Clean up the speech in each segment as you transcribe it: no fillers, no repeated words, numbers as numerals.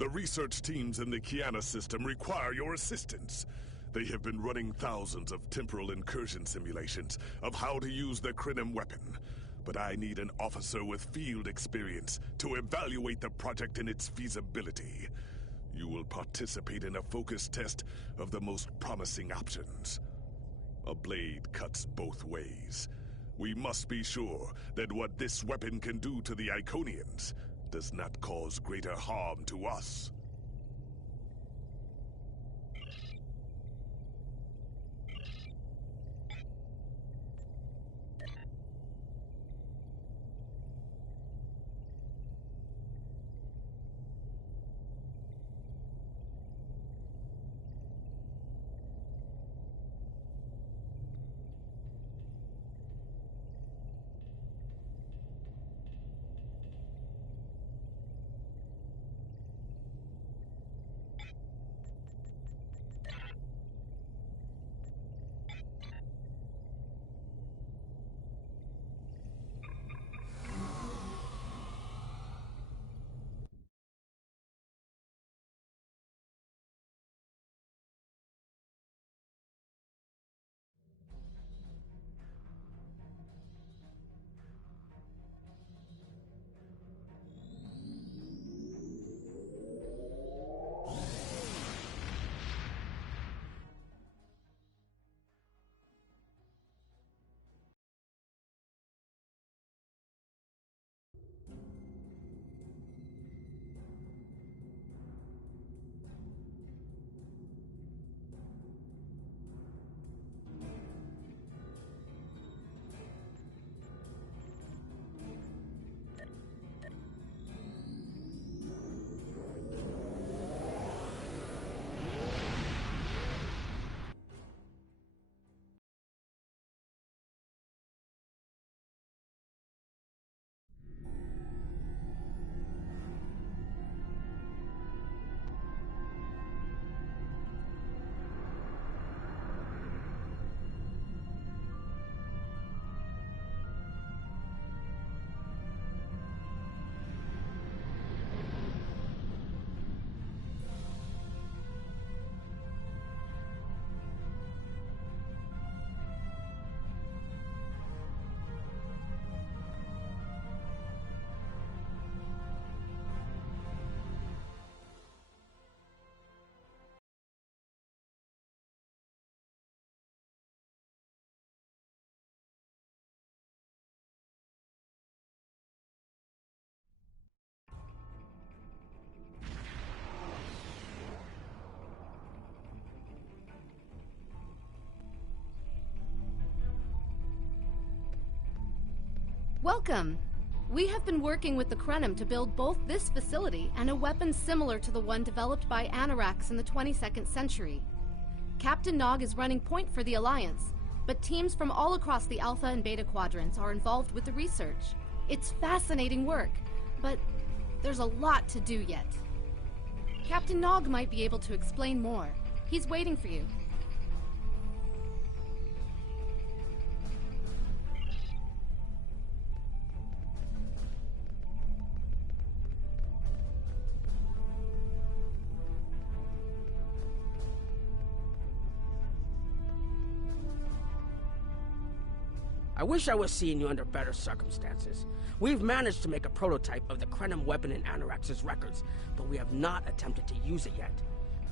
The research teams in the Kiana system require your assistance. They have been running thousands of temporal incursion simulations of how to use the Krenim weapon. But I need an officer with field experience to evaluate the project and its feasibility. You will participate in a focus test of the most promising options. A blade cuts both ways. We must be sure that what this weapon can do to the Iconians does not cause greater harm to us. Welcome! We have been working with the Krenim to build both this facility and a weapon similar to the one developed by Anarax in the 22nd century. Captain Nog is running point for the Alliance, but teams from all across the Alpha and Beta quadrants are involved with the research. It's fascinating work, but there's a lot to do yet. Captain Nog might be able to explain more. He's waiting for you. I wish I was seeing you under better circumstances. We've managed to make a prototype of the Krenim weapon in Anarax's records, but we have not attempted to use it yet.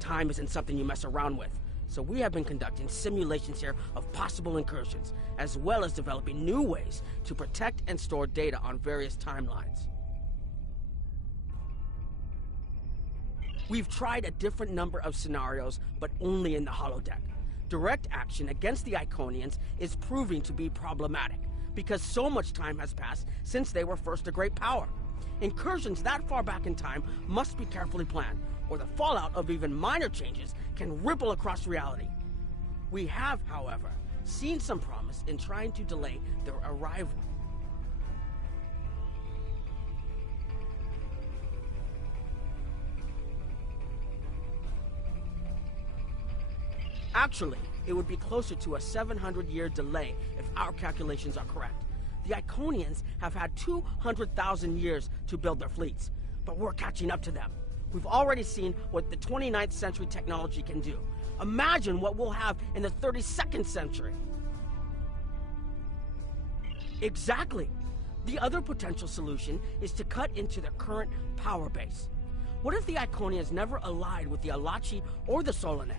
Time isn't something you mess around with, so we have been conducting simulations here of possible incursions, as well as developing new ways to protect and store data on various timelines. We've tried a different number of scenarios, but only in the holodeck. Direct action against the Iconians is proving to be problematic, because so much time has passed since they were first a great power. Incursions that far back in time must be carefully planned, or the fallout of even minor changes can ripple across reality. We have, however, seen some promise in trying to delay their arrival. Actually, it would be closer to a 700-year delay if our calculations are correct. The Iconians have had 200,000 years to build their fleets, but we're catching up to them. We've already seen what the 29th century technology can do. Imagine what we'll have in the 32nd century. Exactly. The other potential solution is to cut into the current power base. What if the Iconians never allied with the Alachi or the Solanae?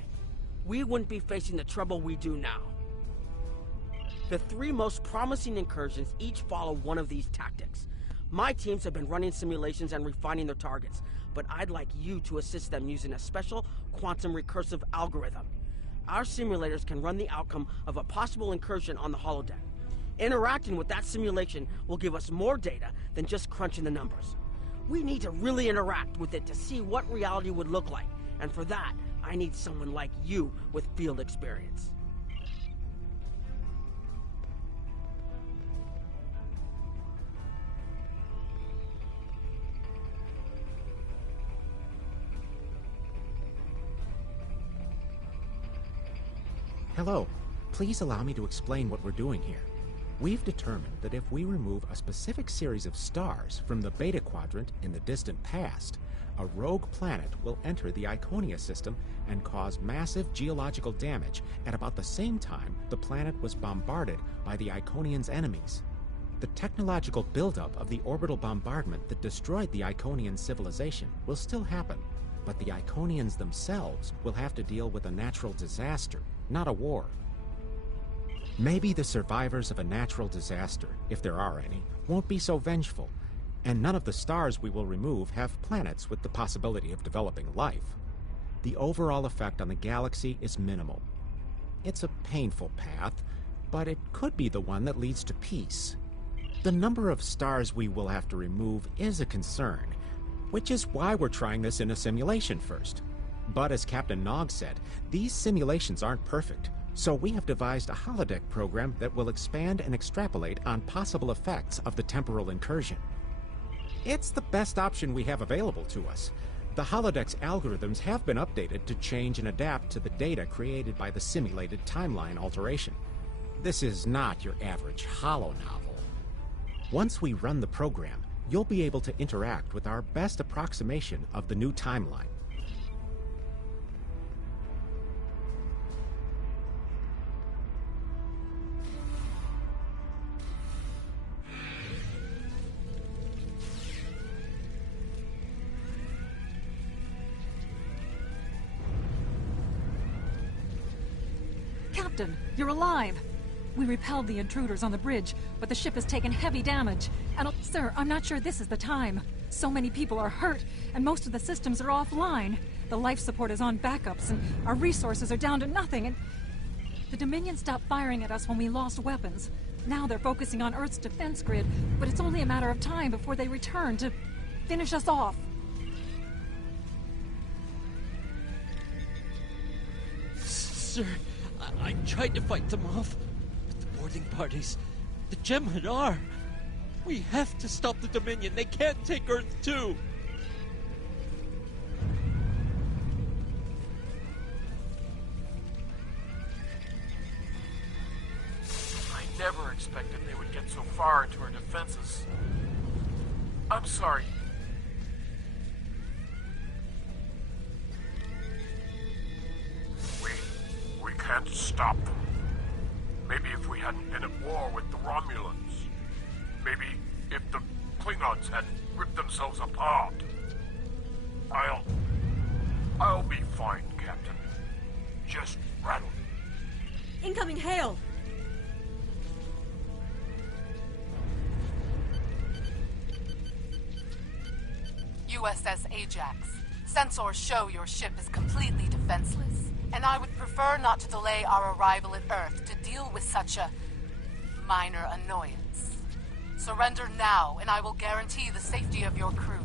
We wouldn't be facing the trouble we do now. The three most promising incursions each follow one of these tactics. My teams have been running simulations and refining their targets, but I'd like you to assist them using a special quantum recursive algorithm. Our simulators can run the outcome of a possible incursion on the holodeck. Interacting with that simulation will give us more data than just crunching the numbers. We need to really interact with it to see what reality would look like, and for that, I need someone like you with field experience. Hello. Please allow me to explain what we're doing here. We've determined that if we remove a specific series of stars from the Beta Quadrant in the distant past, a rogue planet will enter the Iconia system and cause massive geological damage at about the same time the planet was bombarded by the Iconians' enemies. The technological buildup of the orbital bombardment that destroyed the Iconian civilization will still happen, but the Iconians themselves will have to deal with a natural disaster, not a war. Maybe the survivors of a natural disaster, if there are any, won't be so vengeful, and none of the stars we will remove have planets with the possibility of developing life. The overall effect on the galaxy is minimal. It's a painful path, but it could be the one that leads to peace. The number of stars we will have to remove is a concern, which is why we're trying this in a simulation first. But as Captain Nog said, these simulations aren't perfect, so we have devised a holodeck program that will expand and extrapolate on possible effects of the temporal incursion. It's the best option we have available to us. The holodeck's algorithms have been updated to change and adapt to the data created by the simulated timeline alteration. This is not your average holo novel. Once we run the program, you'll be able to interact with our best approximation of the new timeline. Captain, you're alive! We repelled the intruders on the bridge, but the ship has taken heavy damage. And, sir, I'm not sure this is the time. So many people are hurt, and most of the systems are offline. The life support is on backups, and our resources are down to nothing, and... The Dominion stopped firing at us when we lost weapons. Now they're focusing on Earth's defense grid, but it's only a matter of time before they return to finish us off. Sir, I tried to fight them off, but the boarding parties, the Jem'Hadar, we have to stop the Dominion. They can't take Earth too. I never expected they would get so far into our defenses. I'm sorry. We can't stop them. Maybe if we hadn't been at war with the Romulans. Maybe if the Klingons hadn't ripped themselves apart. I'll be fine, Captain. Just rattle. Incoming hail! USS Ajax. Sensors show your ship is completely defenseless, and I would prefer not to delay our arrival at Earth to deal with such a minor annoyance. Surrender now, and I will guarantee the safety of your crew.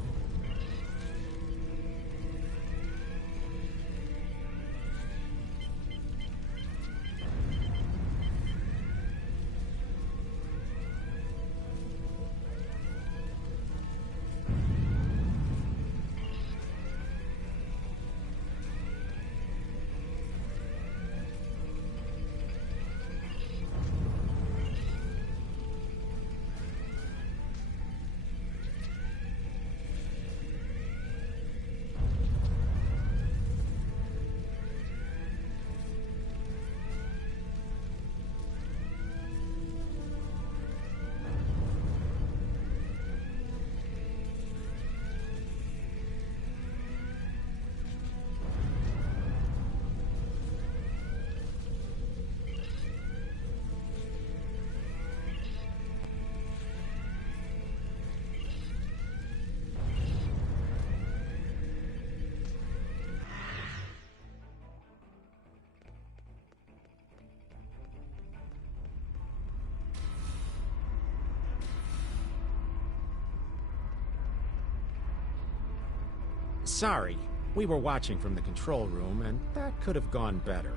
Sorry, we were watching from the control room, and that could have gone better.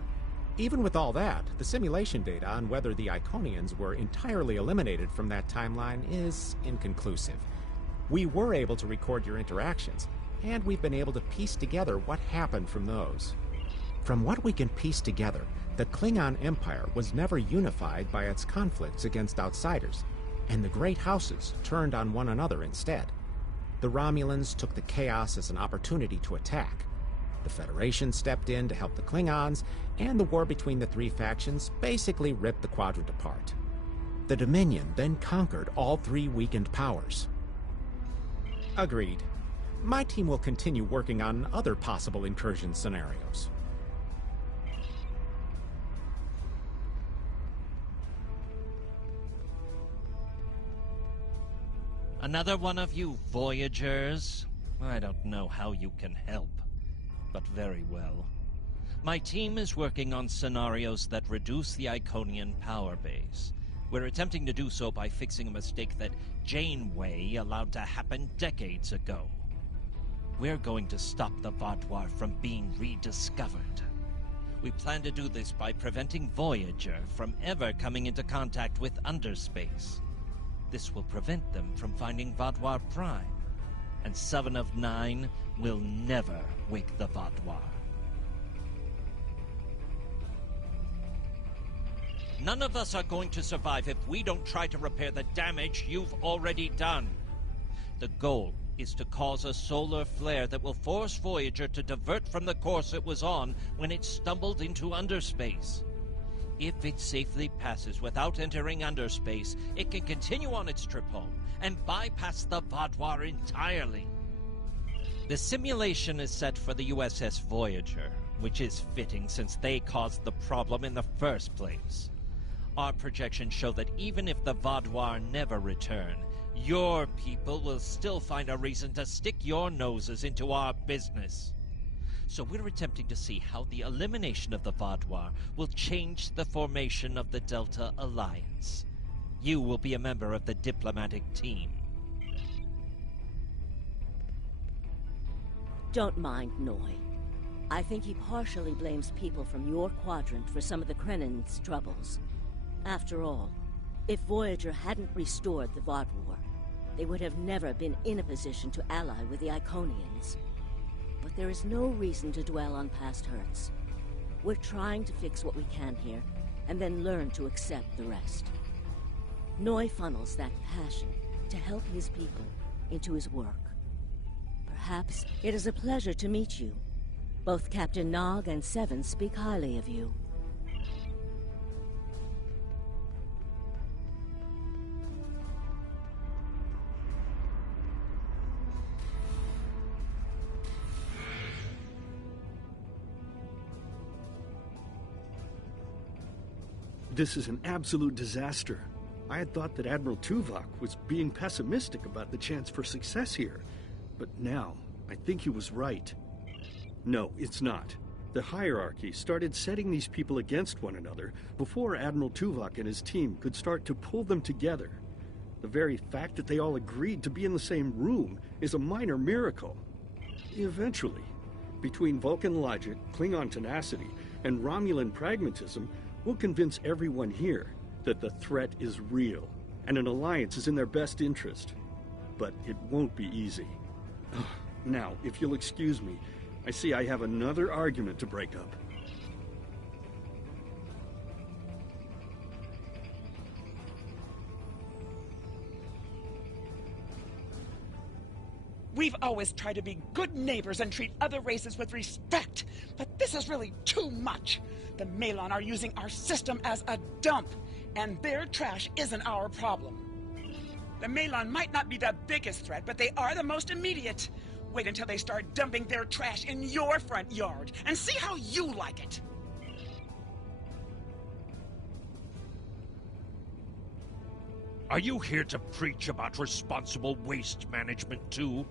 Even with all that, the simulation data on whether the Iconians were entirely eliminated from that timeline is inconclusive. We were able to record your interactions, and we've been able to piece together what happened from those. From what we can piece together, the Klingon Empire was never unified by its conflicts against outsiders, and the great houses turned on one another instead. The Romulans took the chaos as an opportunity to attack. The Federation stepped in to help the Klingons, and the war between the three factions basically ripped the quadrant apart. The Dominion then conquered all three weakened powers. Agreed. My team will continue working on other possible incursion scenarios. Another one of you Voyagers? I don't know how you can help, but very well. My team is working on scenarios that reduce the Iconian power base. We're attempting to do so by fixing a mistake that Janeway allowed to happen decades ago. We're going to stop the Vaadwaur from being rediscovered. We plan to do this by preventing Voyager from ever coming into contact with underspace. This will prevent them from finding Vaadwaur Prime, and 7 of 9 will never wake the Vaadwaur. None of us are going to survive if we don't try to repair the damage you've already done. The goal is to cause a solar flare that will force Voyager to divert from the course it was on when it stumbled into underspace. If it safely passes without entering underspace, it can continue on its trip home and bypass the Vaadwaur entirely. The simulation is set for the USS Voyager, which is fitting since they caused the problem in the first place. Our projections show that even if the Vaadwaur never return, your people will still find a reason to stick your noses into our business. So we're attempting to see how the elimination of the Vaadwaur will change the formation of the Delta Alliance. You will be a member of the diplomatic team. Don't mind Noy. I think he partially blames people from your quadrant for some of the Krennin's troubles. After all, if Voyager hadn't restored the Vaadwaur, they would have never been in a position to ally with the Iconians. But there is no reason to dwell on past hurts. We're trying to fix what we can here, and then learn to accept the rest. Noy funnels that passion to help his people into his work. Perhaps it is a pleasure to meet you. Both Captain Nog and Seven speak highly of you. This is an absolute disaster. I had thought that Admiral Tuvok was being pessimistic about the chance for success here. But now, I think he was right. No, it's not. The hierarchy started setting these people against one another before Admiral Tuvok and his team could start to pull them together. The very fact that they all agreed to be in the same room is a minor miracle. Eventually, between Vulcan logic, Klingon tenacity, and Romulan pragmatism, we'll convince everyone here that the threat is real, and an alliance is in their best interest. But it won't be easy. Now, if you'll excuse me, I see I have another argument to break up. We've always tried to be good neighbors and treat other races with respect, but this is really too much. The Malon are using our system as a dump, and their trash isn't our problem. The Malon might not be the biggest threat, but they are the most immediate. Wait until they start dumping their trash in your front yard, and see how you like it. Are you here to preach about responsible waste management too?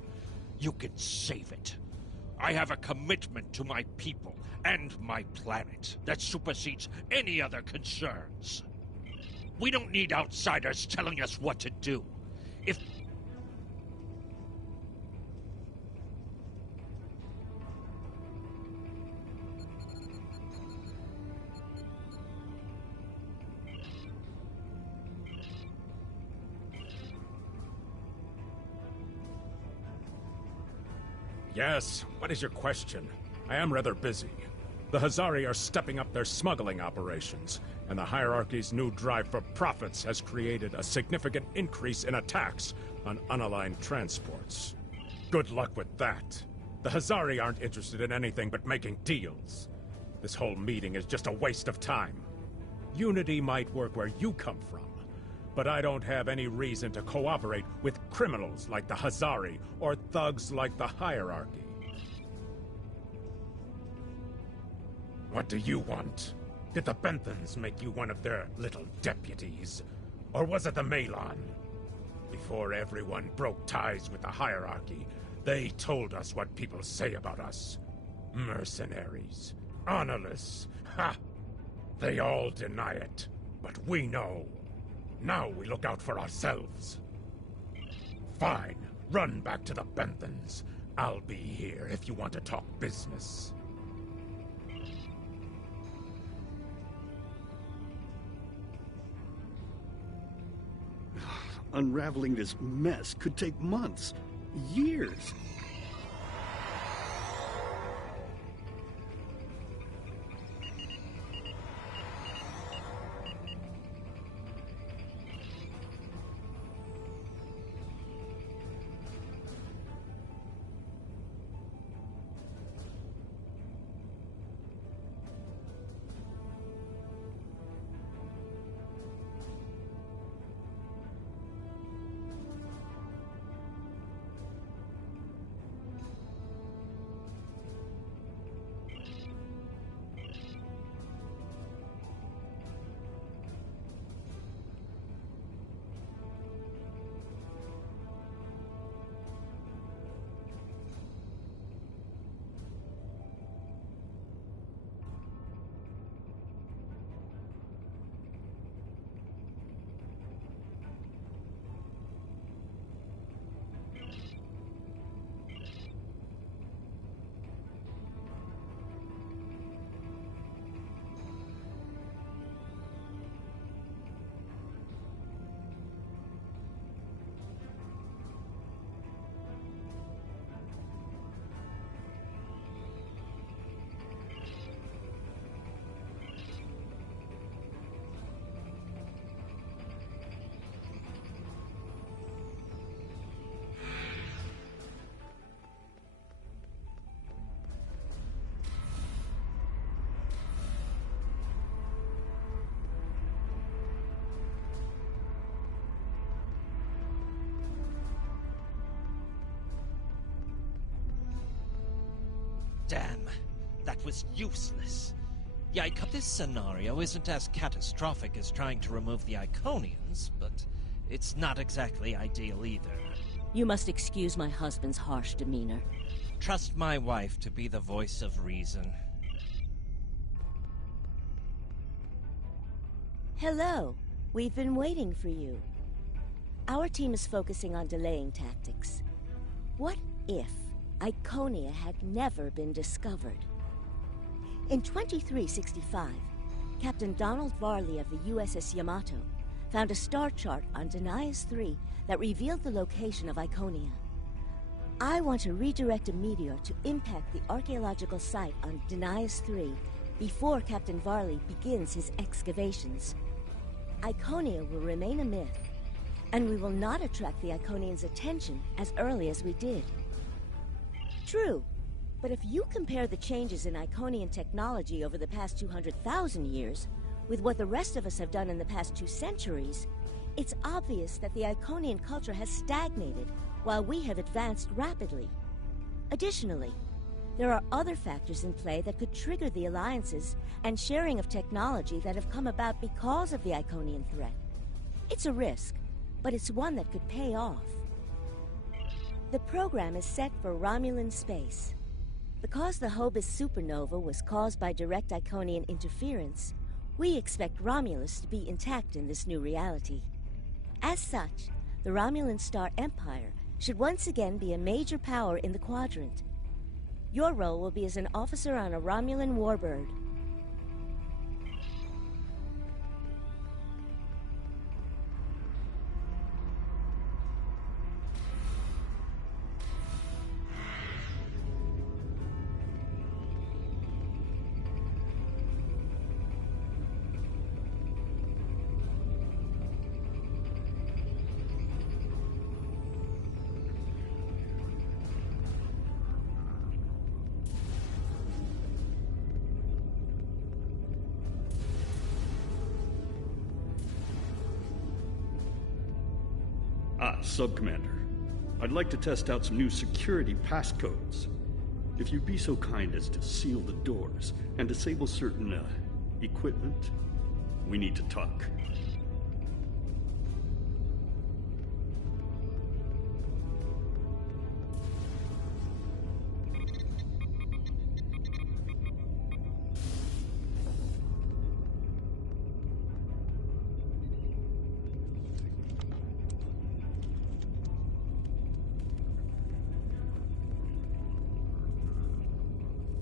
You can save it. I have a commitment to my people and my planet that supersedes any other concerns. We don't need outsiders telling us what to do. Yes, what is your question? I am rather busy. The Hazari are stepping up their smuggling operations, and the hierarchy's new drive for profits has created a significant increase in attacks on unaligned transports. Good luck with that. The Hazari aren't interested in anything but making deals. This whole meeting is just a waste of time. Unity might work where you come from, but I don't have any reason to cooperate with criminals like the Hazari or thugs like the hierarchy. What do you want? Did the Benthans make you one of their little deputies? Or was it the Malon? Before everyone broke ties with the hierarchy, they told us what people say about us. Mercenaries. Honorless. Ha! They all deny it, but we know. Now we look out for ourselves. Fine. Run back to the Benthans. I'll be here if you want to talk business. Unraveling this mess could take months, years. Damn, that was useless. This scenario isn't as catastrophic as trying to remove the Iconians, but it's not exactly ideal either. You must excuse my husband's harsh demeanor. Trust my wife to be the voice of reason. Hello. We've been waiting for you. Our team is focusing on delaying tactics. What if Iconia had never been discovered? In 2365, Captain Donald Varley of the USS Yamato found a star chart on Denias 3 that revealed the location of Iconia. I want to redirect a meteor to impact the archaeological site on Denias 3 before Captain Varley begins his excavations. Iconia will remain a myth, and we will not attract the Iconians' attention as early as we did. True, but if you compare the changes in Iconian technology over the past 200,000 years with what the rest of us have done in the past 2 centuries, it's obvious that the Iconian culture has stagnated while we have advanced rapidly. Additionally, there are other factors in play that could trigger the alliances and sharing of technology that have come about because of the Iconian threat. It's a risk, but it's one that could pay off. The program is set for Romulan space. Because the Hobus supernova was caused by direct Iconian interference, we expect Romulus to be intact in this new reality. As such, the Romulan Star Empire should once again be a major power in the quadrant. Your role will be as an officer on a Romulan warbird. Sub-Commander. I'd like to test out some new security passcodes. If you'd be so kind as to seal the doors and disable certain, equipment, we need to talk.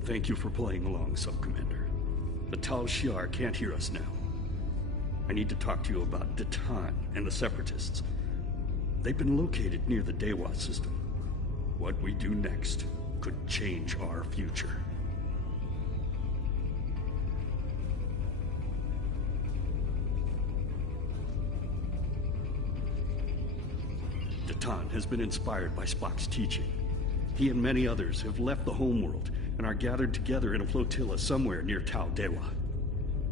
Thank you for playing along, Sub-Commander. The Tal Shiar can't hear us now. I need to talk to you about Datan and the Separatists. They've been located near the Dewa system. What we do next could change our future. Datan has been inspired by Spock's teaching. He and many others have left the homeworld and are gathered together in a flotilla somewhere near Tal Dewa.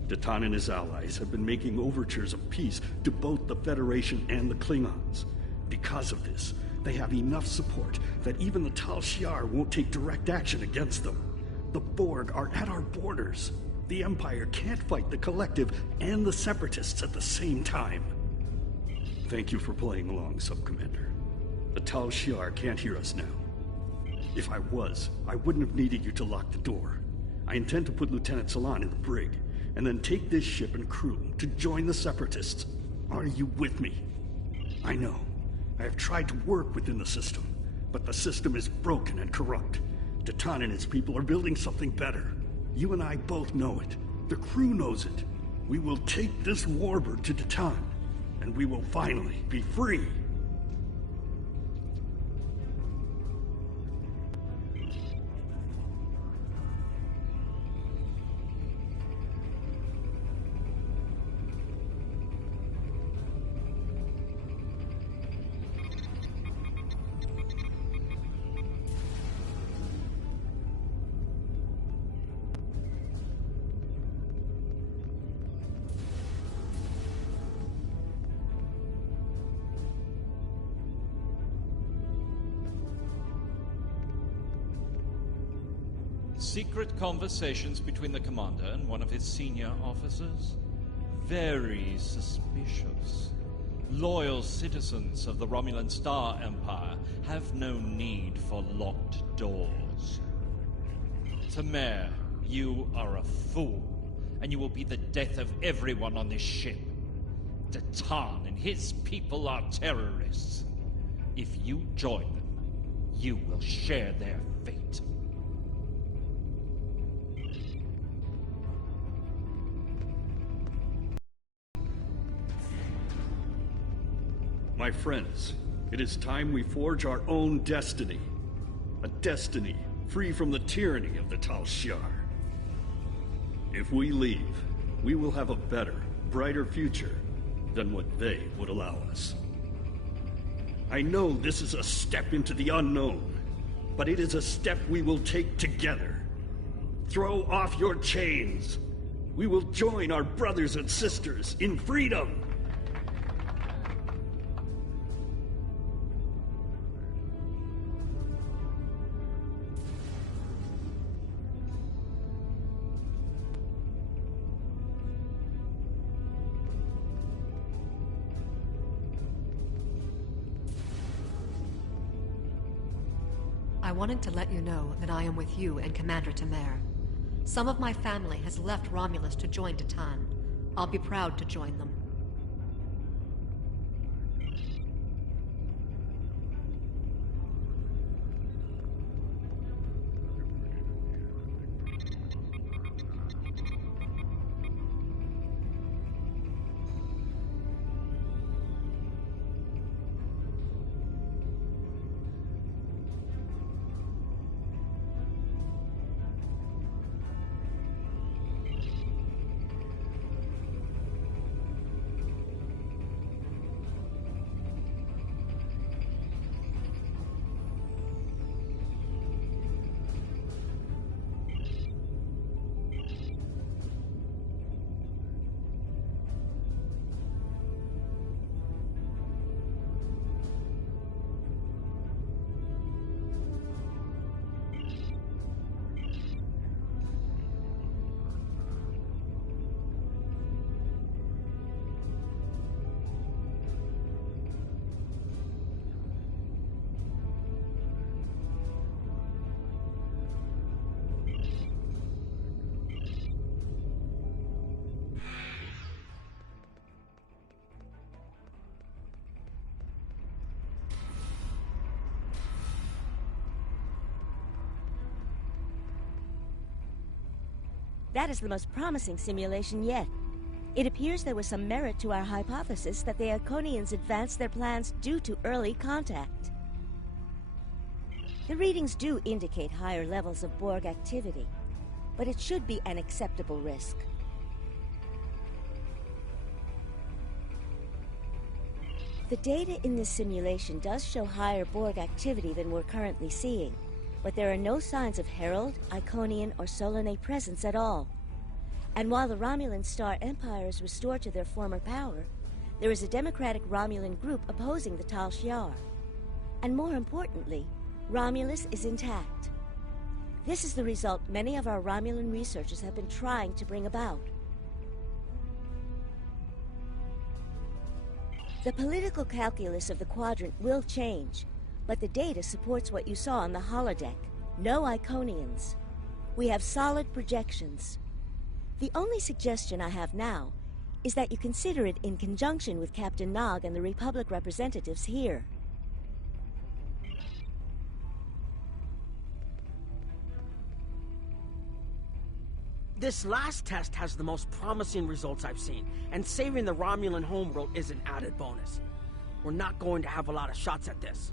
Datan and his allies have been making overtures of peace to both the Federation and the Klingons. Because of this, they have enough support that even the Tal Shiar won't take direct action against them. The Borg are at our borders. The Empire can't fight the Collective and the Separatists at the same time. Thank you for playing along, Sub-Commander. The Tal Shiar can't hear us now. If I was, I wouldn't have needed you to lock the door. I intend to put Lieutenant Salan in the brig, and then take this ship and crew to join the Separatists. Are you with me? I know. I have tried to work within the system, but the system is broken and corrupt. Datan and his people are building something better. You and I both know it. The crew knows it. We will take this warbird to Datan, and we will finally be free. Secret conversations between the commander and one of his senior officers? Very suspicious. Loyal citizens of the Romulan Star Empire have no need for locked doors. Tamer, you are a fool, and you will be the death of everyone on this ship. Datan and his people are terrorists. If you join them, you will share their fate. My friends, it is time we forge our own destiny. A destiny free from the tyranny of the Tal Shiar. If we leave, we will have a better, brighter future than what they would allow us. I know this is a step into the unknown, but it is a step we will take together. Throw off your chains. We will join our brothers and sisters in freedom. I wanted to let you know that I am with you and Commander Tamer. Some of my family has left Romulus to join Datan. I'll be proud to join them. That is the most promising simulation yet. It appears there was some merit to our hypothesis that the Iconians advanced their plans due to early contact. The readings do indicate higher levels of Borg activity, but it should be an acceptable risk. The data in this simulation does show higher Borg activity than we're currently seeing, but there are no signs of Herald, Iconian, or Solanae presence at all. And while the Romulan Star Empire is restored to their former power, there is a democratic Romulan group opposing the Tal Shiar. And more importantly, Romulus is intact. This is the result many of our Romulan researchers have been trying to bring about. The political calculus of the Quadrant will change, but the data supports what you saw on the holodeck. No Iconians. We have solid projections. The only suggestion I have now is that you consider it in conjunction with Captain Nog and the Republic representatives here. This last test has the most promising results I've seen, and saving the Romulan homeworld is an added bonus. We're not going to have a lot of shots at this.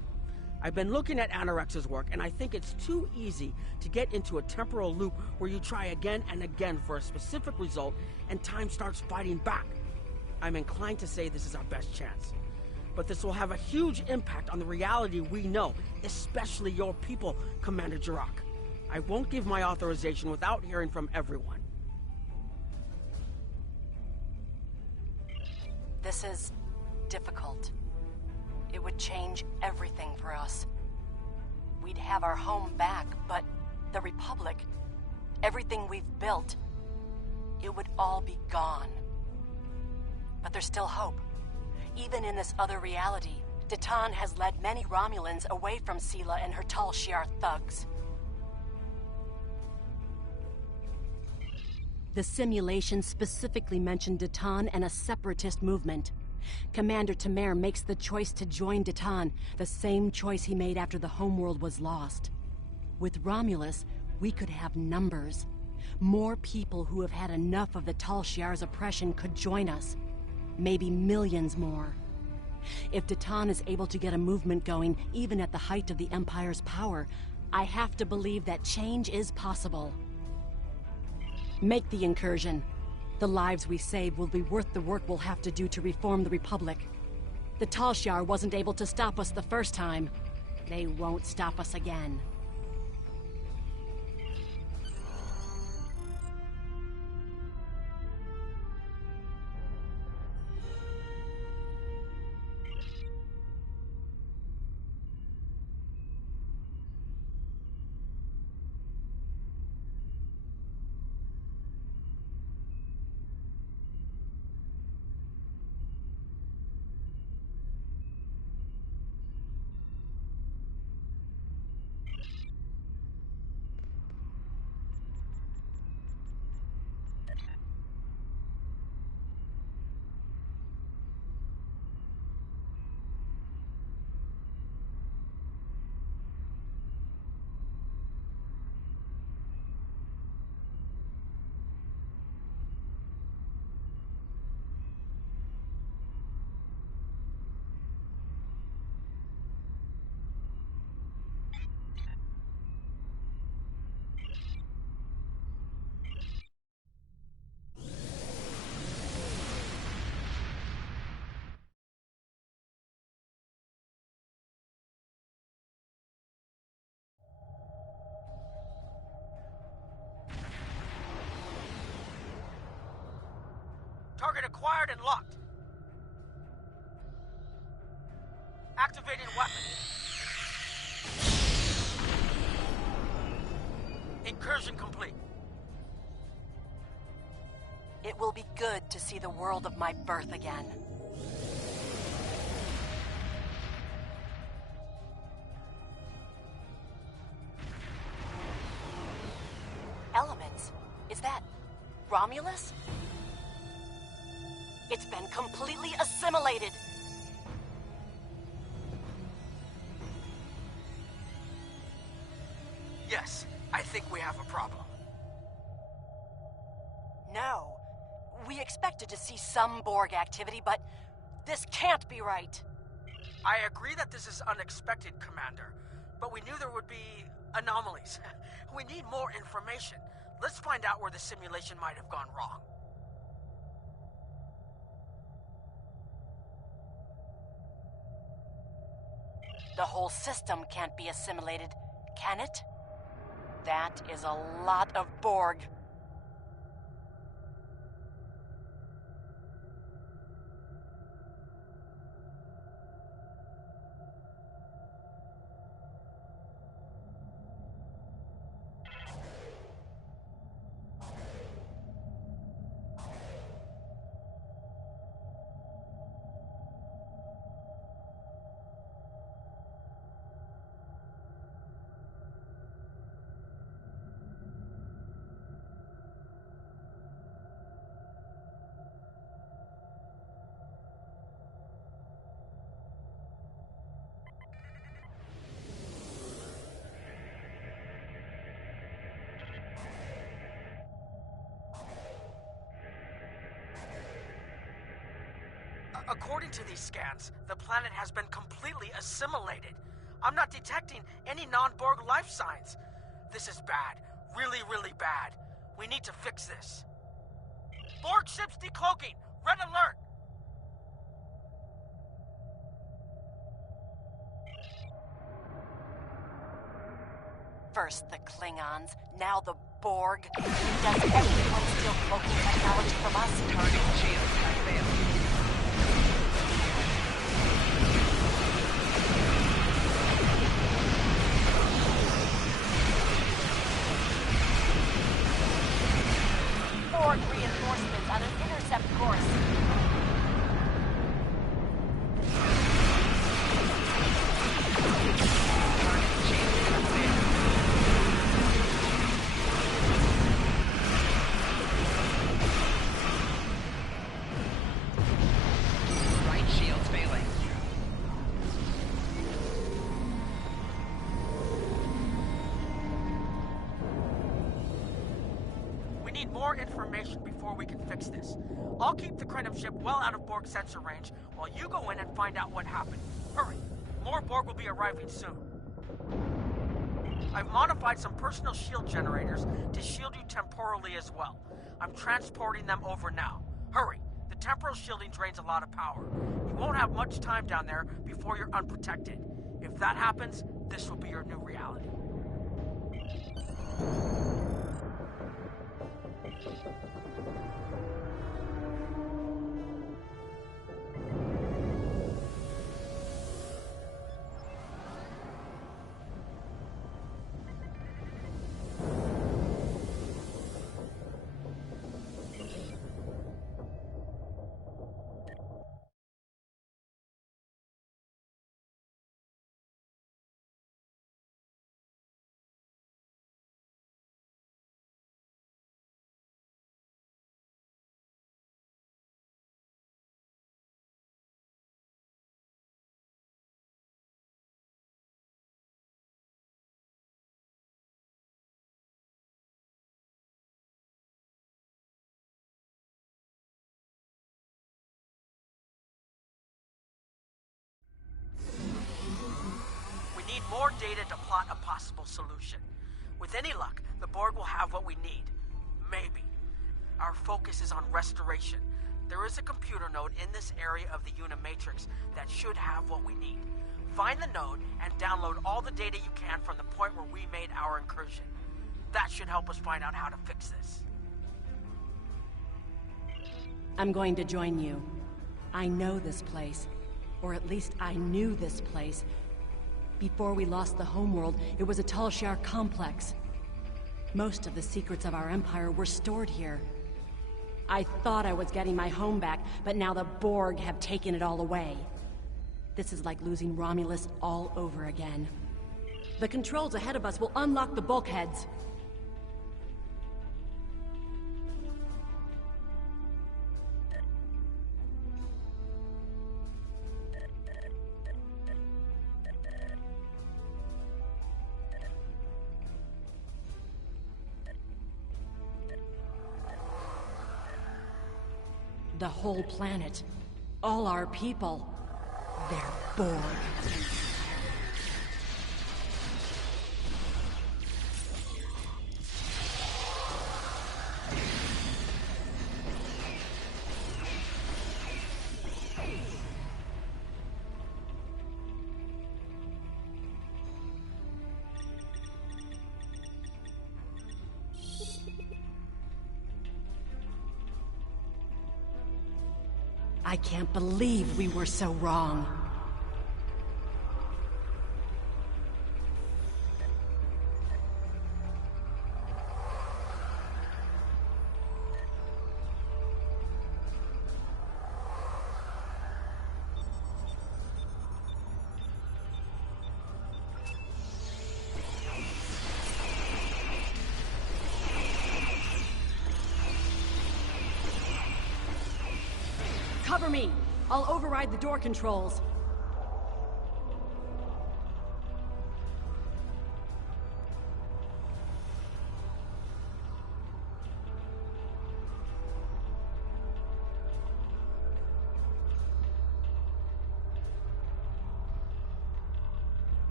I've been looking at Anorex's work, and I think it's too easy to get into a temporal loop where you try again and again for a specific result, and time starts fighting back. I'm inclined to say this is our best chance. But this will have a huge impact on the reality we know, especially your people, Commander Jirok. I won't give my authorization without hearing from everyone. This is difficult. It would change everything for us. We'd have our home back, but the Republic, everything we've built, it would all be gone. But there's still hope. Even in this other reality, Datan has led many Romulans away from Sela and her Tal Shiar thugs. The simulation specifically mentioned Datan and a separatist movement. Commander Tamer makes the choice to join Datan, the same choice he made after the homeworld was lost. With Romulus, we could have numbers. More people who have had enough of the Tal Shiar's oppression could join us. Maybe millions more. If Datan is able to get a movement going, even at the height of the Empire's power, I have to believe that change is possible. Make the incursion. The lives we save will be worth the work we'll have to do to reform the Republic. The Tal Shiar wasn't able to stop us the first time. They won't stop us again. Target acquired and locked. Activating weapon. Incursion complete. It will be good to see the world of my birth again. Elements? Is that Romulus? It's been completely assimilated. Yes, I think we have a problem. know. We expected to see some Borg activity, but this can't be right. I agree that this is unexpected, Commander, but we knew there would be anomalies. We need more information. Let's find out where the simulation might have gone wrong. The whole system can't be assimilated, can it? That is a lot of Borg. According to these scans, the planet has been completely assimilated. I'm not detecting any non-Borg life signs. This is bad. Really, really bad. We need to fix this. Borg ships decloaking! Red alert! First the Klingons, now the Borg. Does everyone steal cloaking technology from us? Target shields have failed. Borg reinforcements on an intercept course. Right shield's failing. We need more information before we can fix this. I'll keep the Krenim ship well out of Borg sensor range while you go in and find out what happened. Hurry! More Borg will be arriving soon. I've modified some personal shield generators to shield you temporally as well. I'm transporting them over now. Hurry! The temporal shielding drains a lot of power. You won't have much time down there before you're unprotected. If that happens, this will be your new reality. We need more data to plot a possible solution. With any luck, the Borg will have what we need. Maybe. Our focus is on restoration. There is a computer node in this area of the Unimatrix that should have what we need. Find the node and download all the data you can from the point where we made our incursion. That should help us find out how to fix this. I'm going to join you. I know this place. Or at least I knew this place. Before we lost the homeworld, it was a Talshar complex. Most of the secrets of our empire were stored here. I thought I was getting my home back, but now the Borg have taken it all away. This is like losing Romulus all over again. The controls ahead of us will unlock the bulkheads. The whole planet. All our people. They're Borg. I can't believe we were so wrong. Cover me! I'll override the door controls.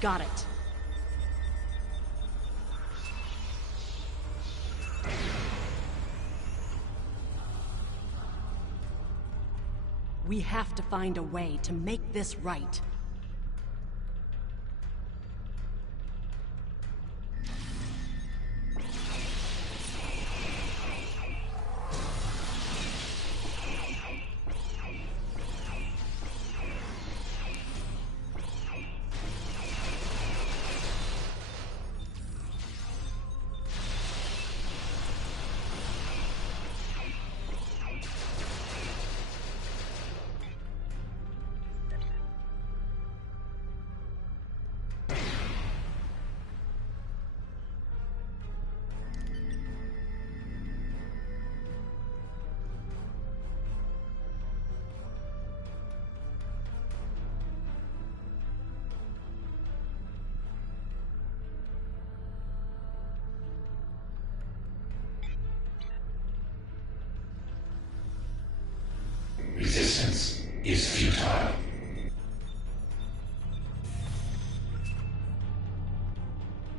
Got it. We have to find a way to make this right. Resistance is futile.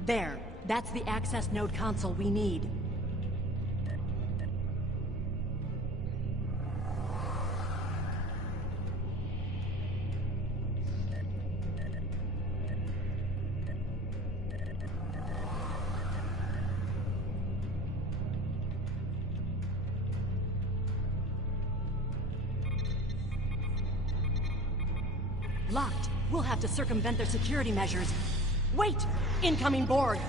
There. That's the access node console we need. Locked. We'll have to circumvent their security measures. Wait! Incoming Borg!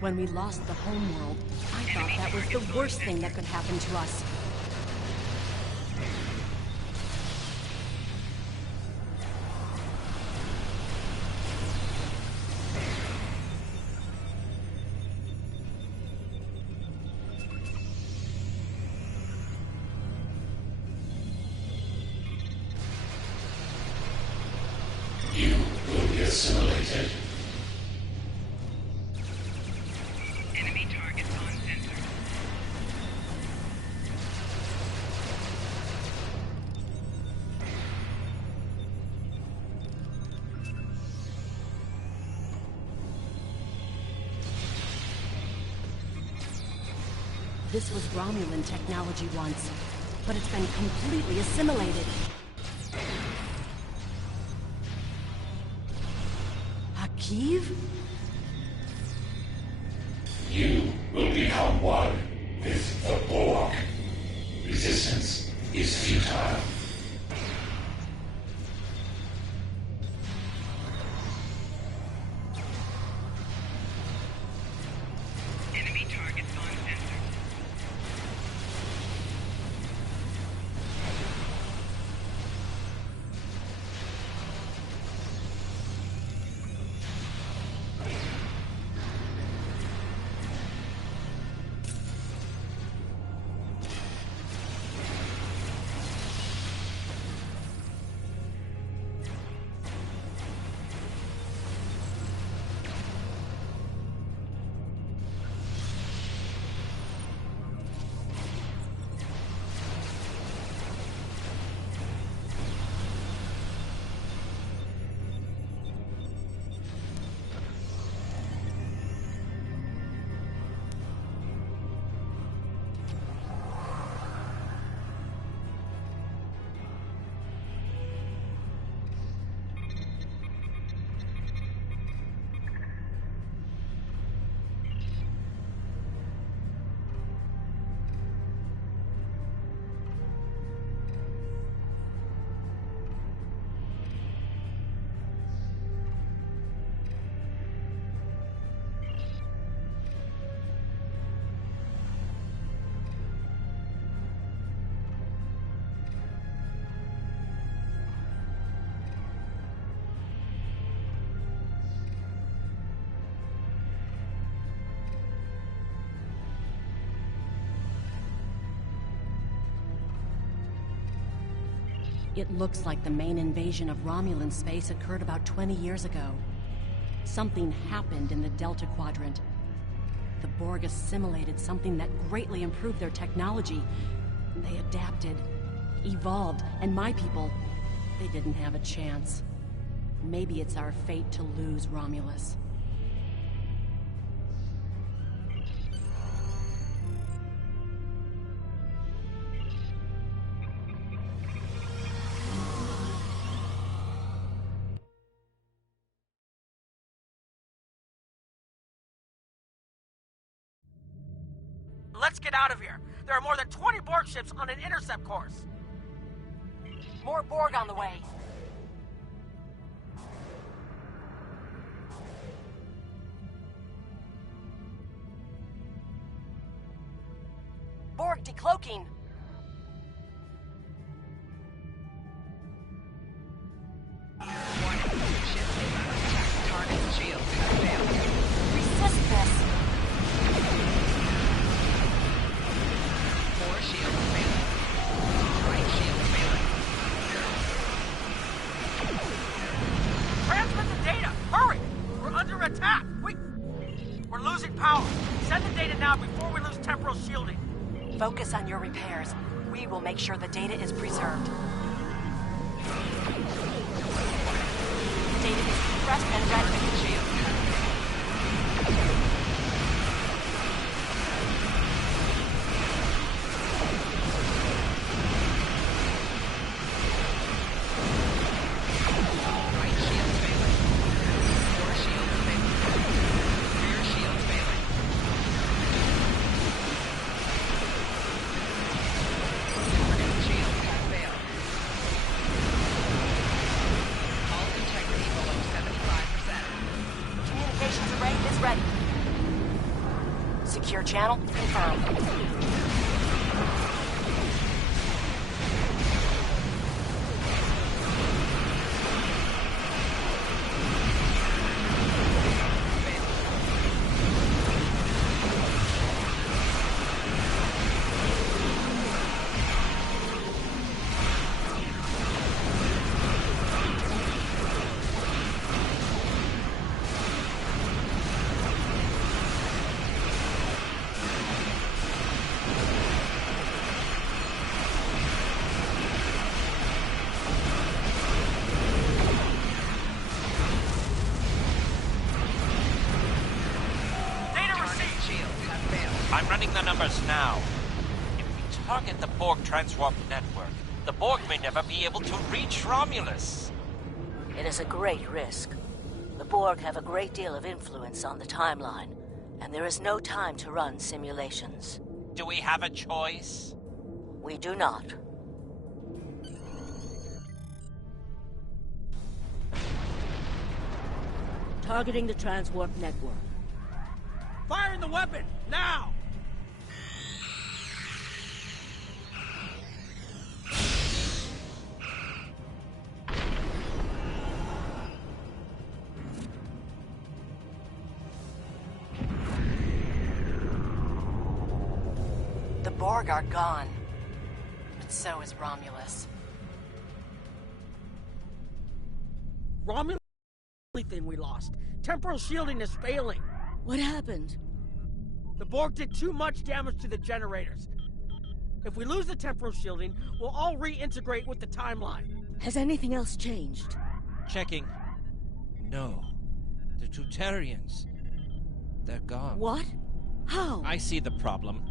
When we lost the homeworld, I thought that was the worst thing that could happen to us. assimilated. Enemy targets on sensor. This was Romulan technology once, but it's been completely assimilated. Akiv? You will become one with the Borg. Resistance is futile. Enemy targets on sensor. It looks like the main invasion of Romulan space occurred about 20 years ago. Something happened in the Delta Quadrant. The Borg assimilated something that greatly improved their technology. They adapted, evolved, and my people, they didn't have a chance. Maybe it's our fate to lose Romulus. Let's get out of here. There are more than 20 Borg ships on an intercept course. More Borg on the way. Borg decloaking. Warning. Ship is under attack. Target shield has failed. Resist this. Core shield failing. Right shield failing. Transmit the data! Hurry! We're under attack! We're losing power! Send the data now before we lose temporal shielding! Focus on your repairs. We will make sure the data is preserved. The data is compressed and ready. Shield has failed. Right shield failing. Core shield failing. Rear shield failing. Target shield has failed. Hull integrity below 75%. Communications array is ready. Secure channel confirmed. I'm running the numbers now. If we target the Borg transwarp network, the Borg may never be able to reach Romulus. It is a great risk. The Borg have a great deal of influence on the timeline, and there is no time to run simulations. Do we have a choice? We do not. Targeting the transwarp network. Firing the weapon, now! The Borg are gone. But so is Romulus. Romulus is the only thing we lost. Temporal shielding is failing. What happened? The Borg did too much damage to the generators. If we lose the temporal shielding, we'll all reintegrate with the timeline. Has anything else changed? Checking. No. The Tutarians. They're gone. What? How? I see the problem.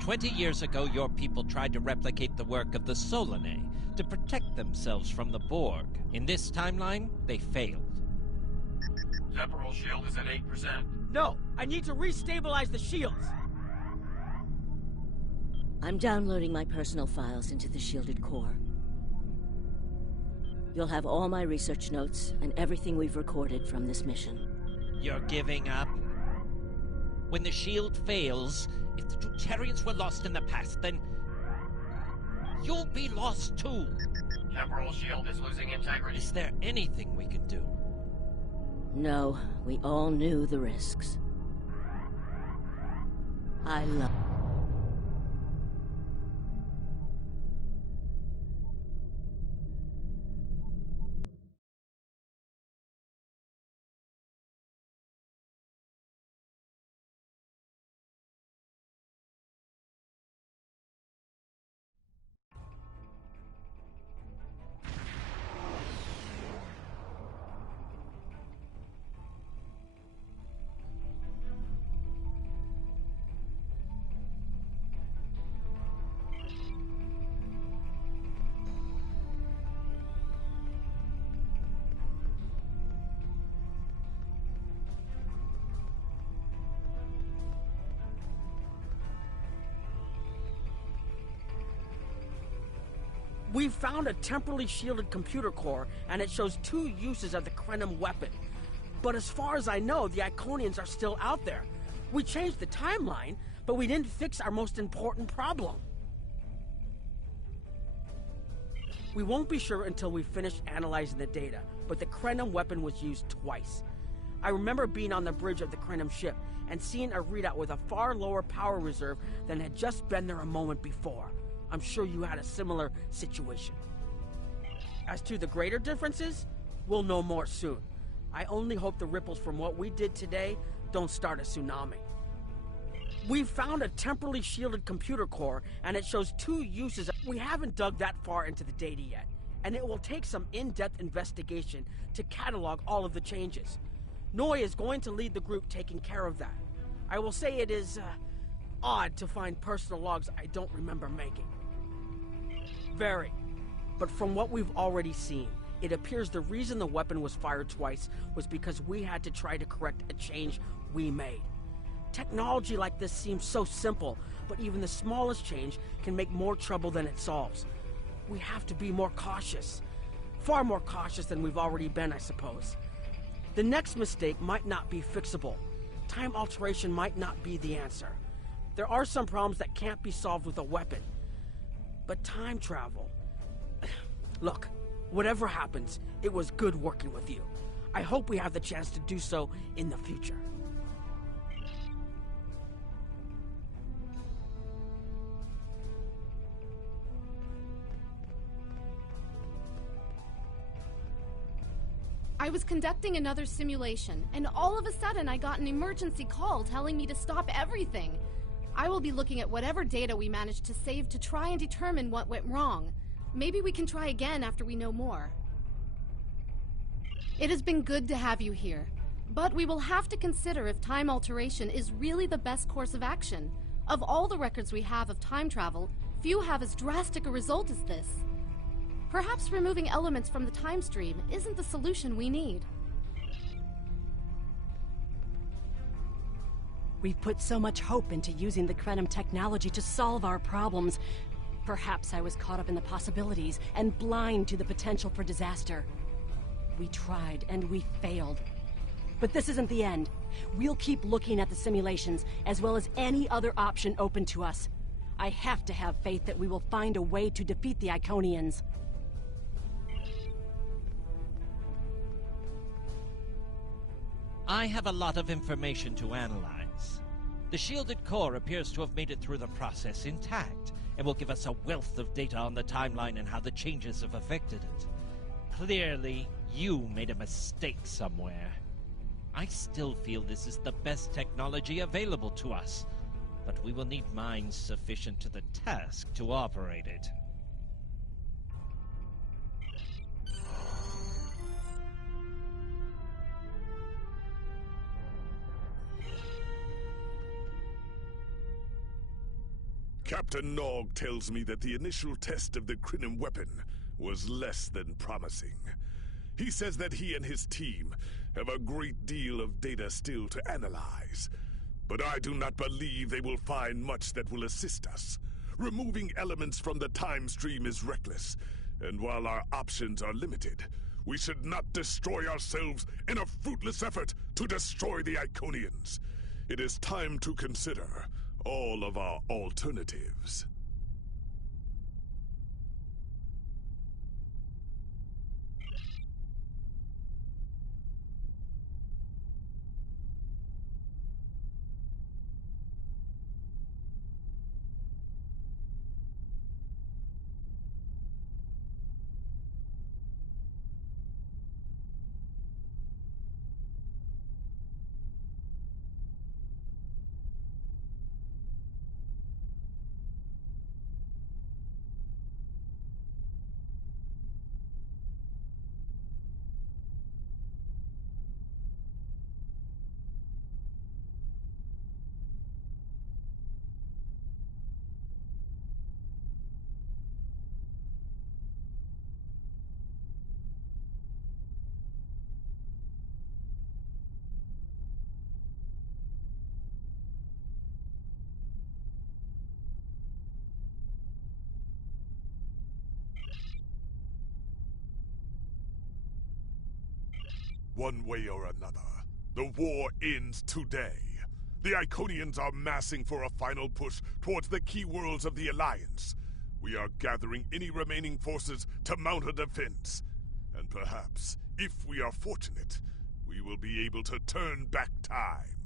20 years ago, your people tried to replicate the work of the Solanae to protect themselves from the Borg. In this timeline, they failed. Temporal shield is at 8%. No, I need to restabilize the shields. I'm downloading my personal files into the shielded core. You'll have all my research notes and everything we've recorded from this mission. You're giving up? When the shield fails, if the Tutarians were lost in the past, then you'll be lost too. Temporal shield is losing integrity. Is there anything we can do? No, we all knew the risks. I love... We found a temporally shielded computer core, and it shows 2 uses of the Krenim weapon. But as far as I know, the Iconians are still out there. We changed the timeline, but we didn't fix our most important problem. We won't be sure until we finish analyzing the data, but the Krenim weapon was used twice. I remember being on the bridge of the Krenim ship and seeing a readout with a far lower power reserve than had just been there a moment before. I'm sure you had a similar situation. As to the greater differences, we'll know more soon. I only hope the ripples from what we did today don't start a tsunami. We found a temporally shielded computer core, and it shows 2 uses. We haven't dug that far into the data yet, and it will take some in-depth investigation to catalog all of the changes. Noi is going to lead the group taking care of that. I will say it is odd to find personal logs I don't remember making. Very. But from what we've already seen, it appears the reason the weapon was fired twice was because we had to try to correct a change we made. Technology like this seems so simple, but even the smallest change can make more trouble than it solves. We have to be more cautious. Far more cautious than we've already been, I suppose. The next mistake might not be fixable. Time alteration might not be the answer. There are some problems that can't be solved with a weapon. But time travel... Look, whatever happens, it was good working with you. I hope we have the chance to do so in the future. I was conducting another simulation, and all of a sudden I got an emergency call telling me to stop everything. I will be looking at whatever data we managed to save to try and determine what went wrong. Maybe we can try again after we know more. It has been good to have you here. But we will have to consider if time alteration is really the best course of action. Of all the records we have of time travel, few have as drastic a result as this. Perhaps removing elements from the time stream isn't the solution we need. We've put so much hope into using the Krenim technology to solve our problems. Perhaps I was caught up in the possibilities and blind to the potential for disaster. We tried and we failed. But this isn't the end. We'll keep looking at the simulations, as well as any other option open to us. I have to have faith that we will find a way to defeat the Iconians. I have a lot of information to analyze. The shielded core appears to have made it through the process intact, and will give us a wealth of data on the timeline and how the changes have affected it. Clearly, you made a mistake somewhere. I still feel this is the best technology available to us, but we will need minds sufficient to the task to operate it. Captain Nog tells me that the initial test of the Krenim weapon was less than promising. He says that he and his team have a great deal of data still to analyze. But I do not believe they will find much that will assist us. Removing elements from the time stream is reckless, and while our options are limited, we should not destroy ourselves in a fruitless effort to destroy the Iconians. It is time to consider all of our alternatives. One way or another, the war ends today. The Iconians are massing for a final push towards the key worlds of the Alliance. We are gathering any remaining forces to mount a defense. And perhaps, if we are fortunate, we will be able to turn back time.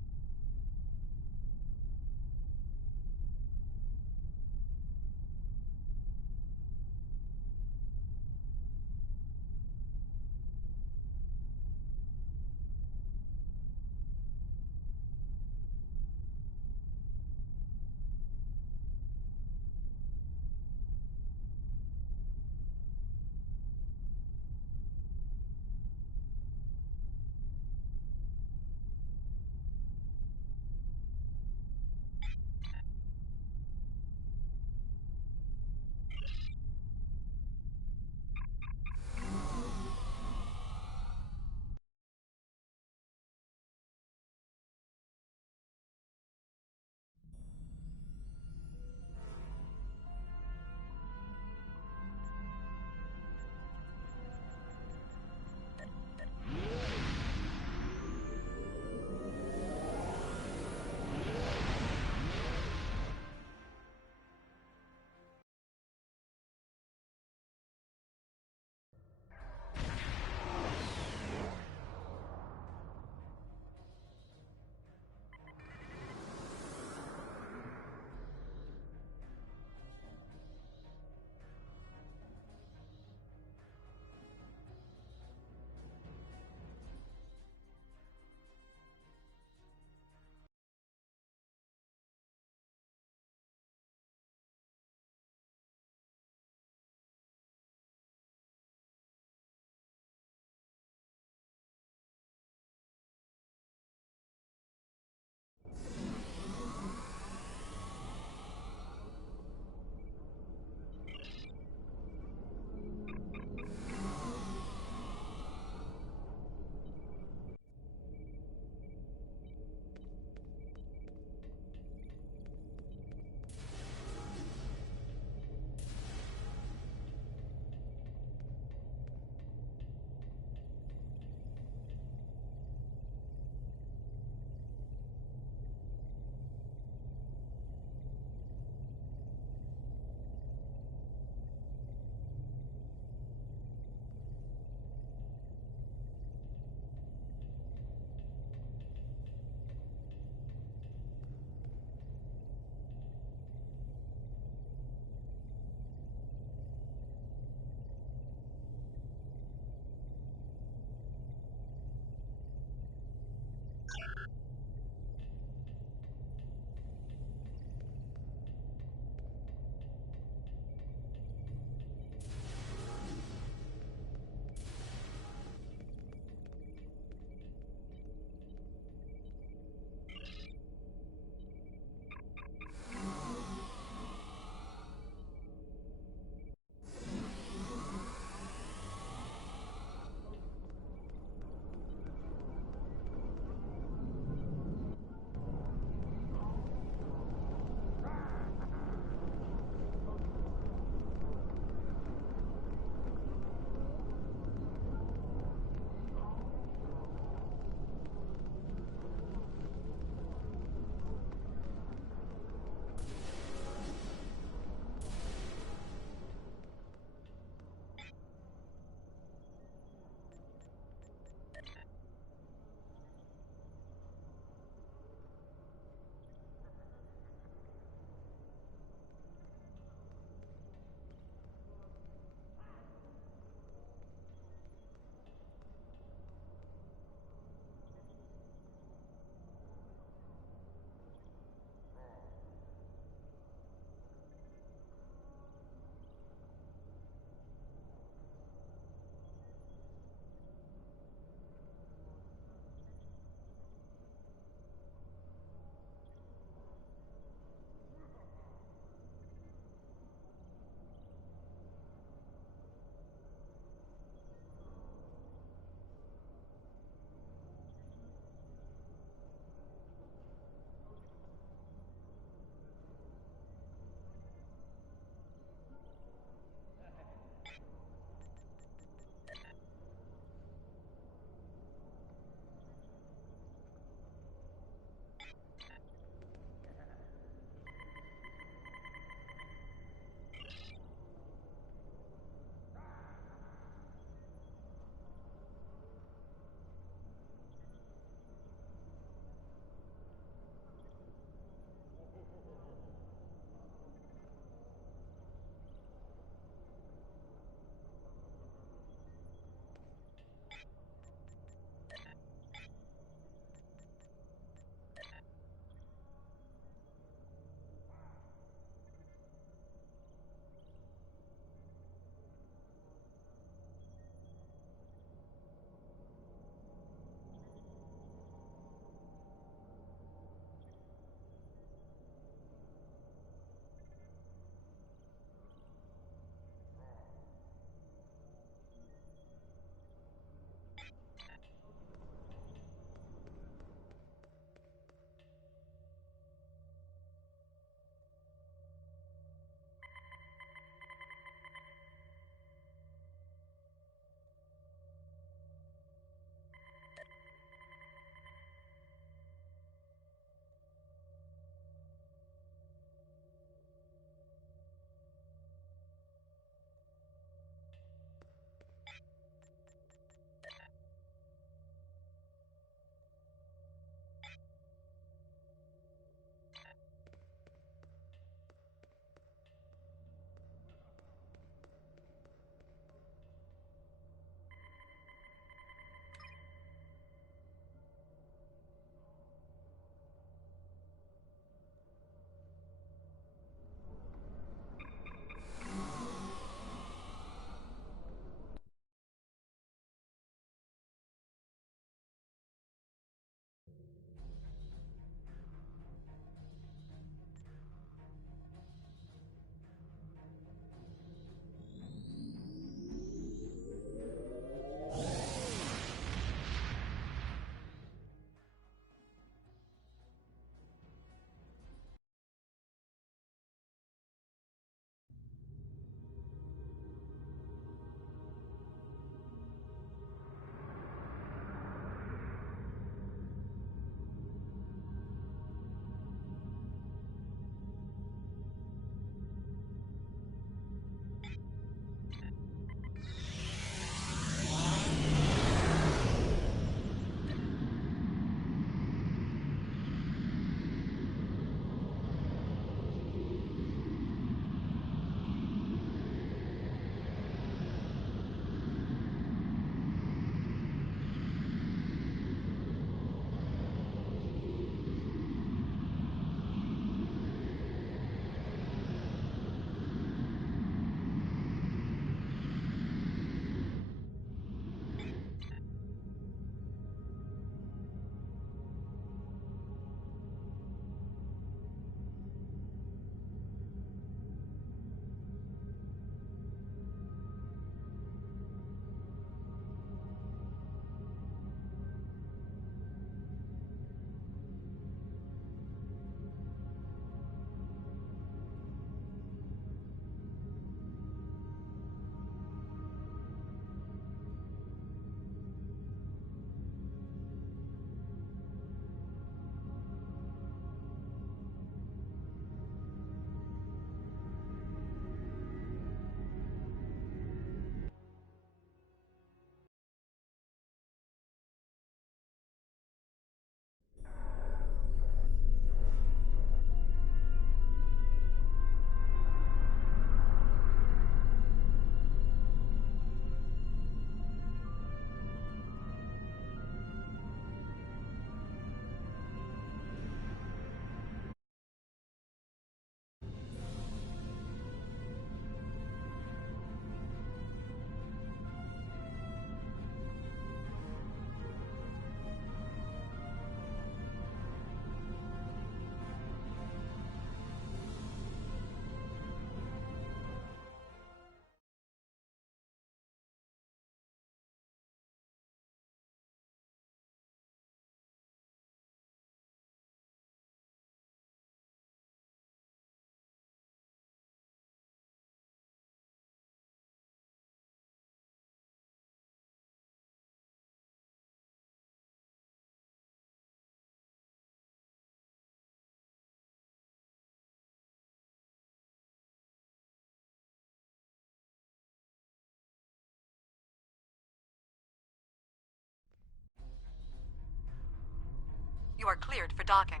You are cleared for docking.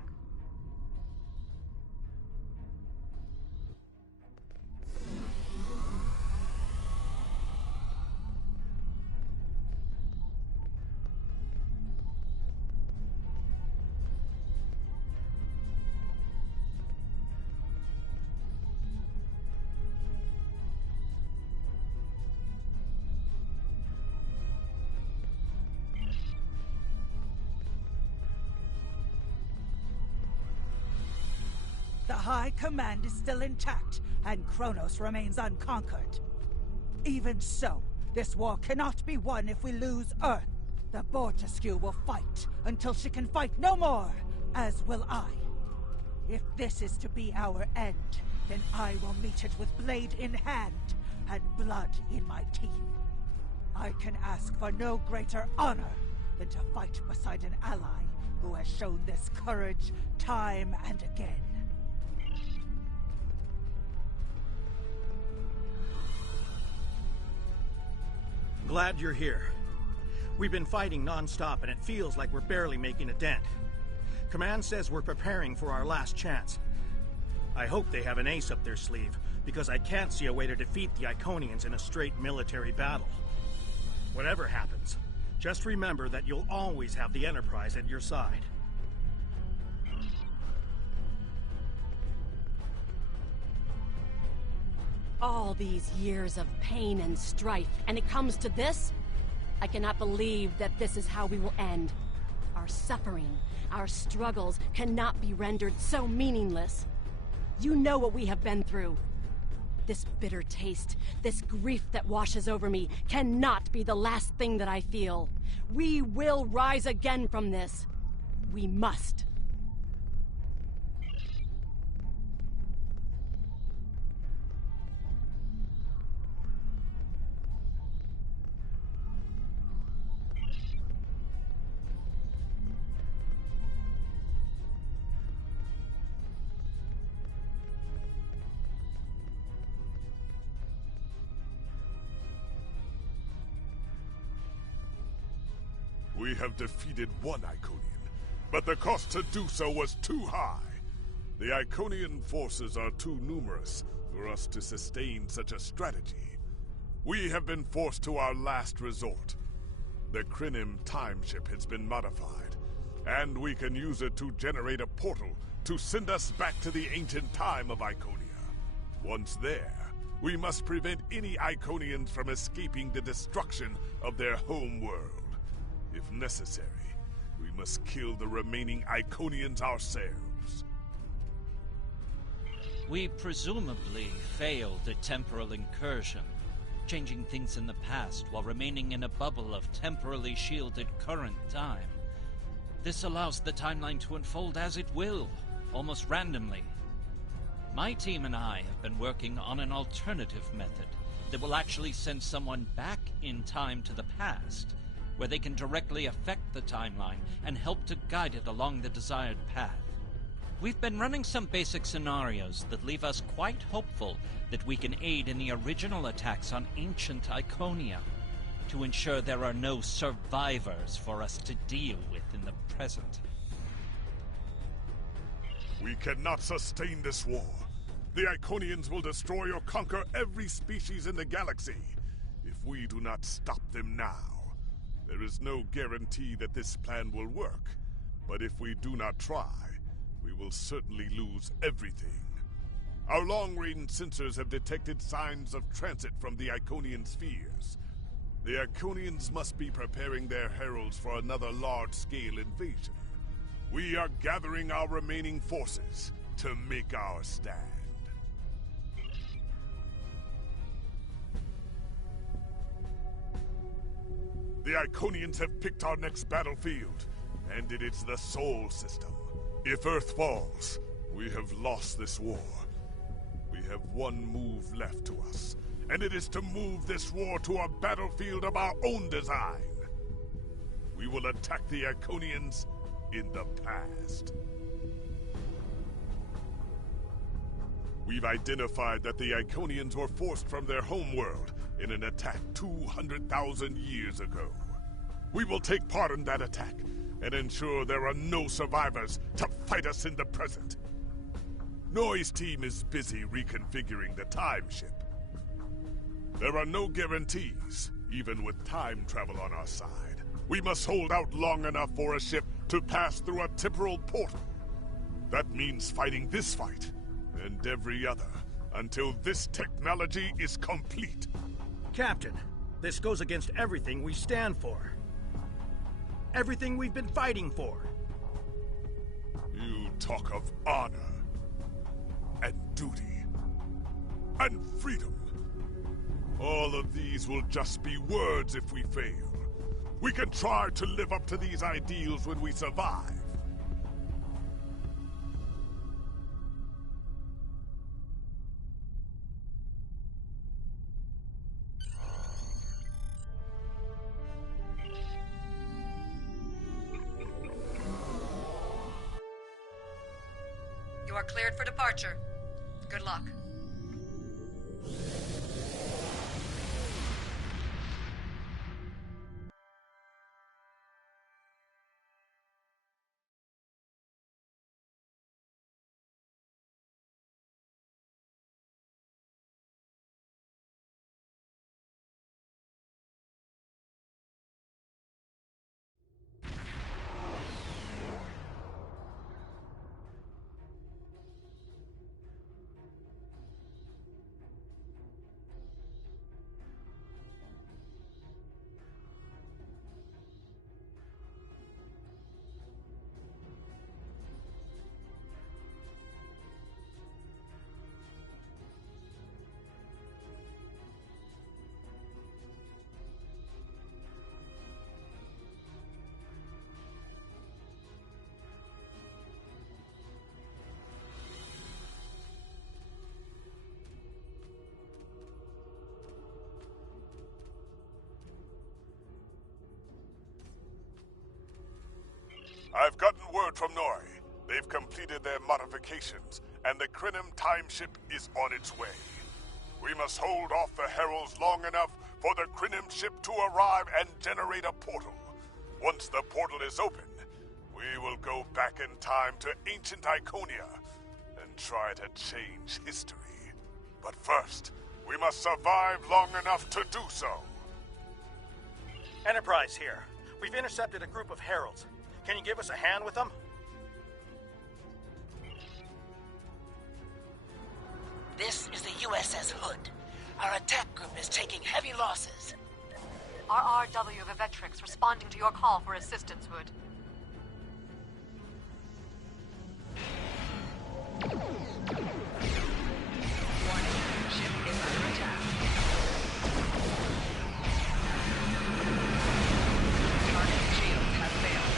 The High Command is still intact, and Kronos remains unconquered. Even so, this war cannot be won if we lose Earth. The Bortascu will fight until she can fight no more, as will I. If this is to be our end, then I will meet it with blade in hand and blood in my teeth. I can ask for no greater honor than to fight beside an ally who has shown this courage time and again. Glad you're here. We've been fighting non-stop and it feels like we're barely making a dent. Command says we're preparing for our last chance. I hope they have an ace up their sleeve, because I can't see a way to defeat the Iconians in a straight military battle. Whatever happens, just remember that you'll always have the Enterprise at your side. All these years of pain and strife, and it comes to this? I cannot believe that this is how we will end. Our suffering, our struggles cannot be rendered so meaningless. You know what we have been through. This bitter taste, this grief that washes over me, cannot be the last thing that I feel. We will rise again from this. We must. We have defeated one Iconian, but the cost to do so was too high. The Iconian forces are too numerous for us to sustain such a strategy. We have been forced to our last resort. The Crinim time ship has been modified, and we can use it to generate a portal to send us back to the ancient time of Iconia. Once there, we must prevent any Iconians from escaping the destruction of their home world. If necessary, we must kill the remaining Iconians ourselves. We presumably failed a temporal incursion, changing things in the past while remaining in a bubble of temporally shielded current time. This allows the timeline to unfold as it will, almost randomly. My team and I have been working on an alternative method that will actually send someone back in time to the past, where they can directly affect the timeline and help to guide it along the desired path. We've been running some basic scenarios that leave us quite hopeful that we can aid in the original attacks on ancient Iconia, to ensure there are no survivors for us to deal with in the present. We cannot sustain this war. The Iconians will destroy or conquer every species in the galaxy if we do not stop them now. There is no guarantee that this plan will work, but if we do not try, we will certainly lose everything. Our long-range sensors have detected signs of transit from the Iconian spheres. The Iconians must be preparing their heralds for another large-scale invasion. We are gathering our remaining forces to make our stand. The Iconians have picked our next battlefield, and it is the Sol system. If Earth falls, we have lost this war. We have one move left to us, and it is to move this war to a battlefield of our own design. We will attack the Iconians in the past. We've identified that the Iconians were forced from their homeworld in an attack 200,000 years ago. We will take part in that attack, and ensure there are no survivors to fight us in the present. Noi's team is busy reconfiguring the time ship. There are no guarantees, even with time travel on our side. We must hold out long enough for a ship to pass through a temporal portal. That means fighting this fight, and every other, until this technology is complete. Captain, this goes against everything we stand for. Everything we've been fighting for. You talk of honor, and duty, and freedom. All of these will just be words if we fail. We can try to live up to these ideals when we survive. You are cleared for departure. Good luck. I've gotten word from Noi. They've completed their modifications, and the Krenim time ship is on its way. We must hold off the heralds long enough for the Krenim ship to arrive and generate a portal. Once the portal is open, we will go back in time to ancient Iconia and try to change history. But first, we must survive long enough to do so. Enterprise here. We've intercepted a group of heralds. Can you give us a hand with them? This is the USS Hood. Our attack group is taking heavy losses. RRW Vivetrix responding to your call for assistance, Hood. Warning, ship is under attack. Target shields have failed.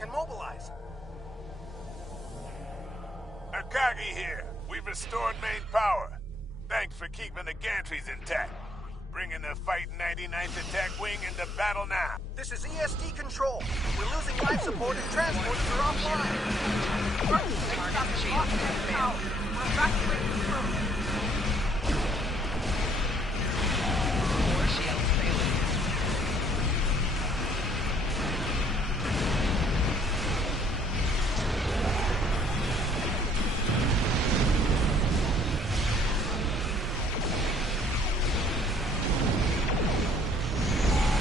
can mobilize. Akagi here. We've restored main power. Thanks for keeping the gantries intact. Bringing the Fight 99th Attack Wing into battle now. This is ESD control. We're losing life support and transporters are offline. Target shield has failed. We're evacuating the room. Core shield failing.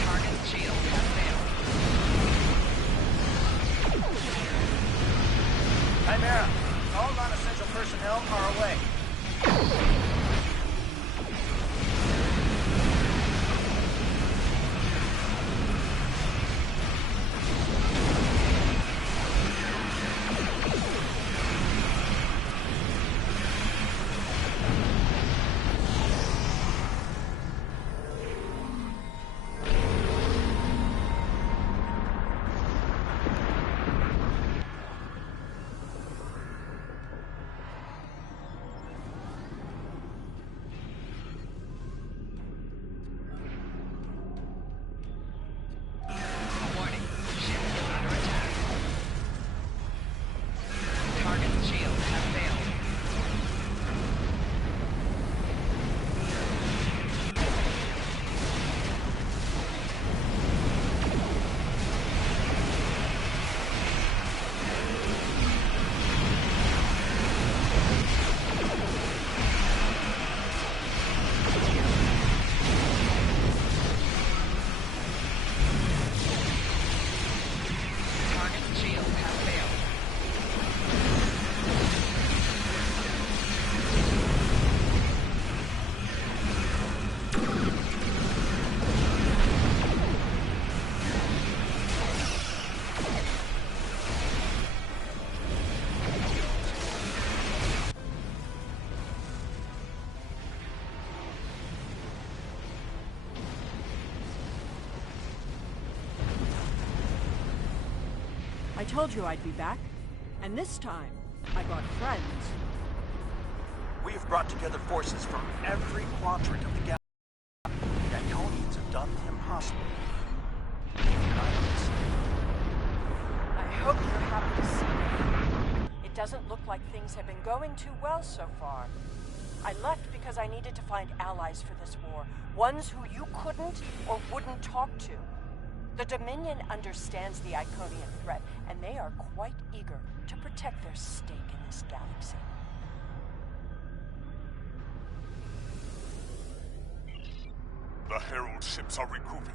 Target shield has failed. Chimera, all non-essential personnel are away. Warning. Ship is under attack. Target shield has failed. Target shield has failed. I told you I'd be back. And this time, I brought friends. We've brought together forces from every quadrant of the galaxy. The Iconians have done the impossible. I hope you're happy to see me. It doesn't look like things have been going too well so far. I left because I needed to find allies for this war. Ones who you couldn't or wouldn't talk to. The Dominion understands the Iconian threat, and they are quite eager to protect their stake in this galaxy. The Herald ships are regrouping.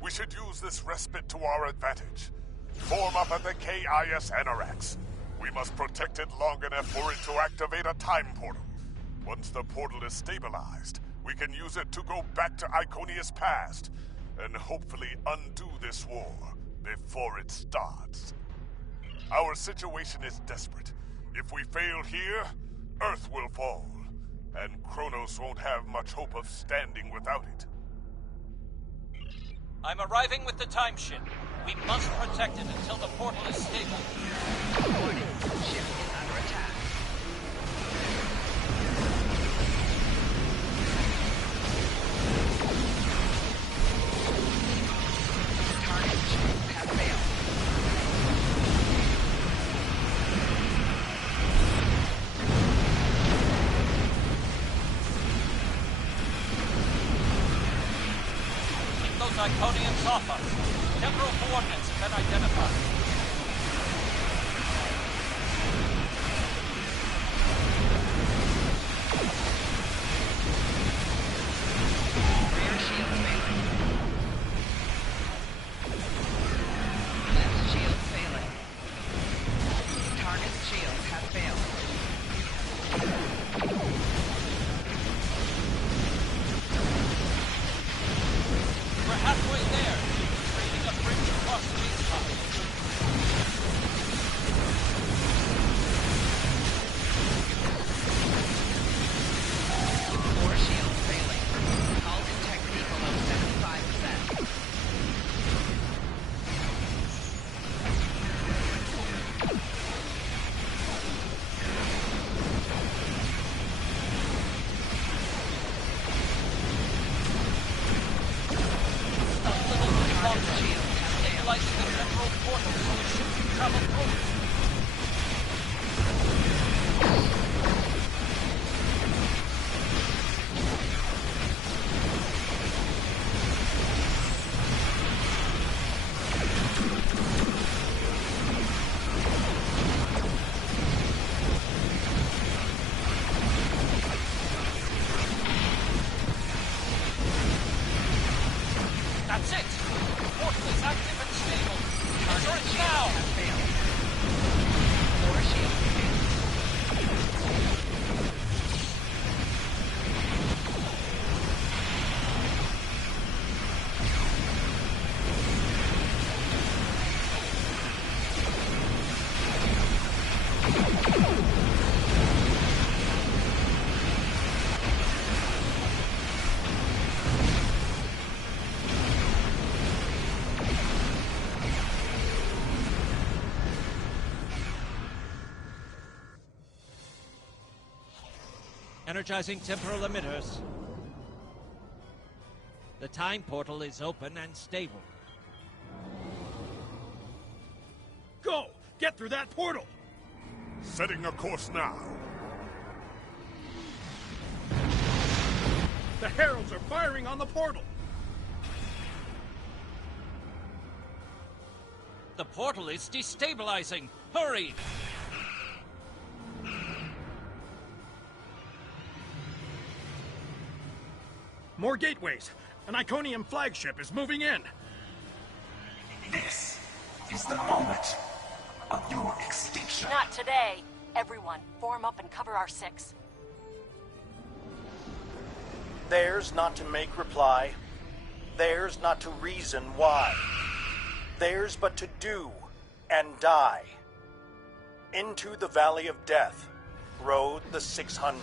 We should use this respite to our advantage. Form up at the KIS Anarax. We must protect it long enough for it to activate a time portal. Once the portal is stabilized, we can use it to go back to Iconia's past and hopefully undo this war before it starts. Our situation is desperate. If we fail here, Earth will fall, and Kronos won't have much hope of standing without it. I'm arriving with the time ship. We must protect it until the portal is stable. Warning. Ship is under attack. Target shield has failed. Keep those Iconians off us. Temporal coordinates have been identified. Rear shield failing. Left shield failing. Target shield has failed. We're halfway there. Creating a bridge across space-time. temporal portal so the ship can travel through it. That's it! The portal is active and stable. Enter it now! Core shield failed. Energizing temporal emitters. The time portal is open and stable. Go! Get through that portal! Setting a course now. The heralds are firing on the portal! The portal is destabilizing. Hurry! More gateways! An Iconium flagship is moving in! This is the moment of your extinction. Not today. Everyone, form up and cover our 6. Theirs not to make reply. Theirs not to reason why. Theirs but to do and die. Into the Valley of Death rode the 600.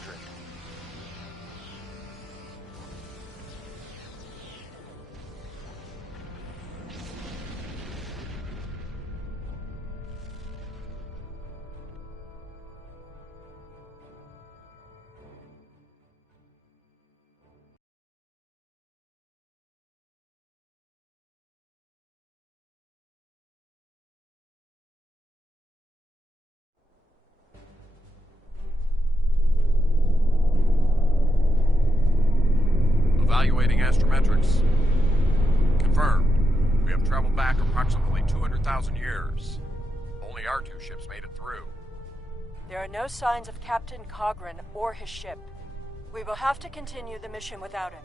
Evaluating astrometrics. Confirmed. We have traveled back approximately 200,000 years. Only our 2 ships made it through. There are no signs of Captain Cogran or his ship. We will have to continue the mission without him.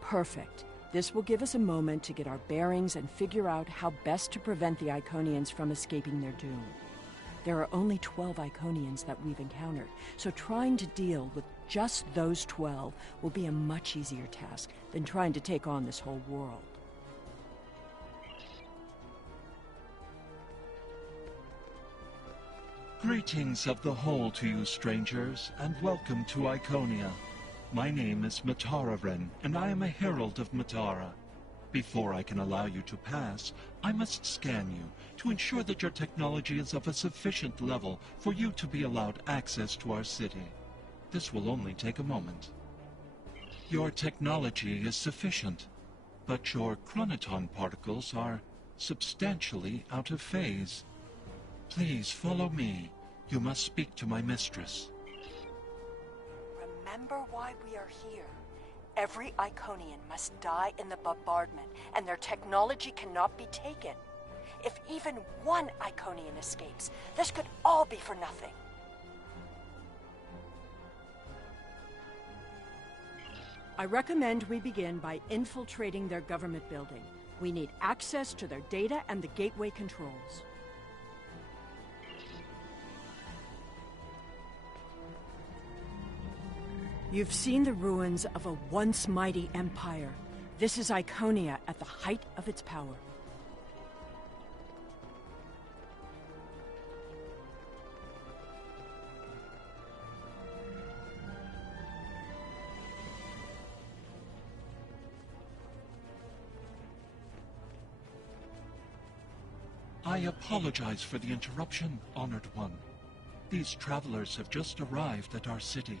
Perfect. This will give us a moment to get our bearings and figure out how best to prevent the Iconians from escaping their doom. There are only 12 Iconians that we've encountered, so trying to deal with just those 12 will be a much easier task than trying to take on this whole world. Greetings of the whole to you, strangers, and welcome to Iconia. My name is Matararen, and I am a herald of Matara. Before I can allow you to pass, I must scan you to ensure that your technology is of a sufficient level for you to be allowed access to our city. This will only take a moment. Your technology is sufficient, but your chronoton particles are substantially out of phase. Please follow me. You must speak to my mistress. Remember why we are here. Every Iconian must die in the bombardment, and their technology cannot be taken. If even one Iconian escapes, this could all be for nothing. I recommend we begin by infiltrating their government building. We need access to their data and the gateway controls. You've seen the ruins of a once mighty empire. This is Iconia at the height of its power. I apologize for the interruption, Honored One. These travelers have just arrived at our city.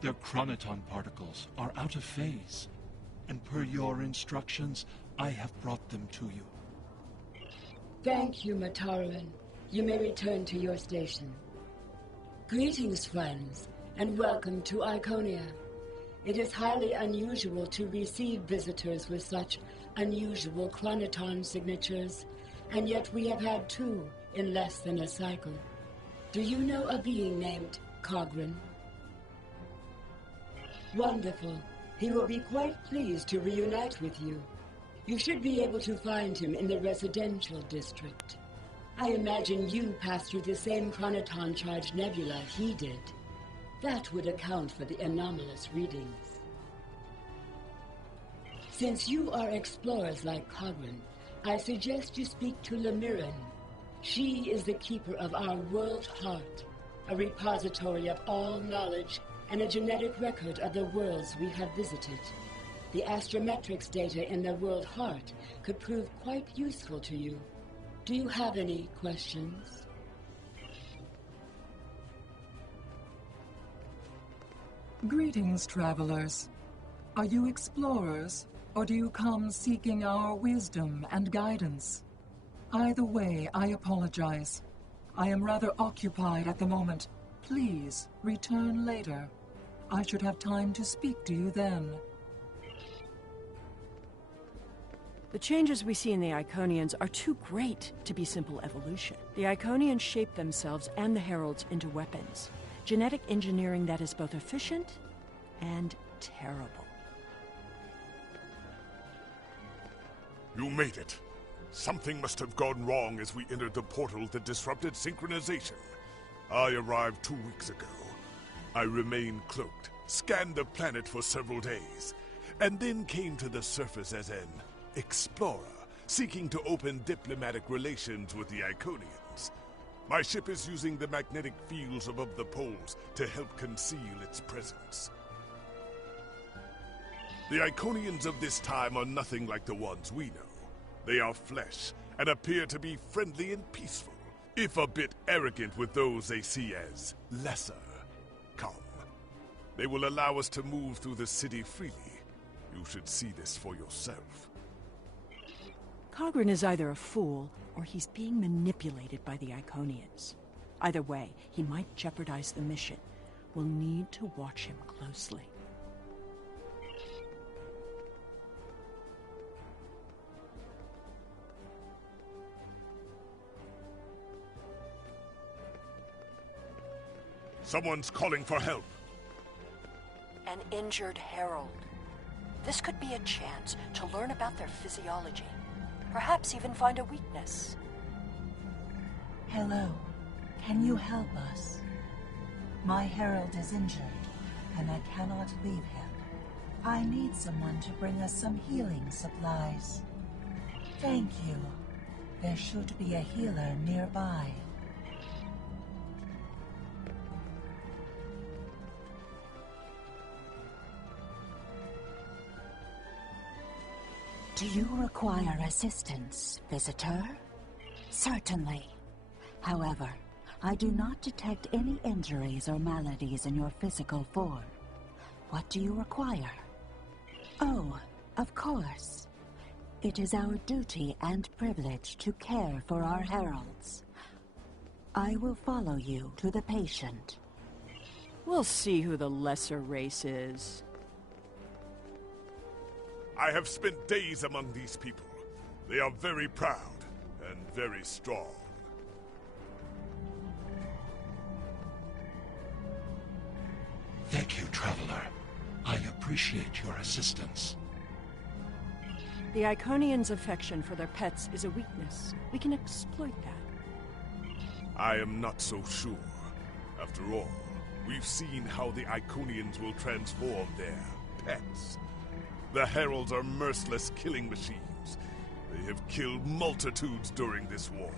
Their chronoton particles are out of phase, and per your instructions, I have brought them to you. Thank you, Mataran. You may return to your station. Greetings, friends, and welcome to Iconia. It is highly unusual to receive visitors with such unusual chronoton signatures, and yet we have had 2 in less than a cycle. Do you know a being named Cogran? Wonderful. He will be quite pleased to reunite with you. You should be able to find him in the residential district. I imagine you passed through the same chronoton-charged nebula he did. That would account for the anomalous readings. Since you are explorers like Cogran, I suggest you speak to Lemiran. She is the keeper of our world heart, a repository of all knowledge and a genetic record of the worlds we have visited. The astrometrics data in the world heart could prove quite useful to you. Do you have any questions? Greetings, travelers. Are you explorers, or do you come seeking our wisdom and guidance? Either way, I apologize. I am rather occupied at the moment. Please, return later. I should have time to speak to you then. The changes we see in the Iconians are too great to be simple evolution. The Iconians shape themselves and the Heralds into weapons. Genetic engineering that is both efficient and terrible. You made it. Something must have gone wrong as we entered the portal that disrupted synchronization. I arrived 2 weeks ago. I remained cloaked, scanned the planet for several days, and then came to the surface as an explorer, seeking to open diplomatic relations with the Iconians. My ship is using the magnetic fields above the poles to help conceal its presence. The Iconians of this time are nothing like the ones we know. They are flesh and appear to be friendly and peaceful, if a bit arrogant with those they see as lesser. Come. They will allow us to move through the city freely. You should see this for yourself. Cogran is either a fool, or he's being manipulated by the Iconians. Either way, he might jeopardize the mission. We'll need to watch him closely. Someone's calling for help. An injured herald. This could be a chance to learn about their physiology. Perhaps even find a weakness. Hello. Can you help us? My herald is injured, and I cannot leave him. I need someone to bring us some healing supplies. Thank you. There should be a healer nearby. Do you require assistance, visitor? Certainly. However, I do not detect any injuries or maladies in your physical form. What do you require? Oh, of course. It is our duty and privilege to care for our heralds. I will follow you to the patient. We'll see who the lesser race is. I have spent days among these people. They are very proud and very strong. Thank you, traveler. I appreciate your assistance. The Iconians' affection for their pets is a weakness. We can exploit that. I am not so sure. After all, we've seen how the Iconians will transform their pets. The Heralds are merciless killing machines. They have killed multitudes during this war.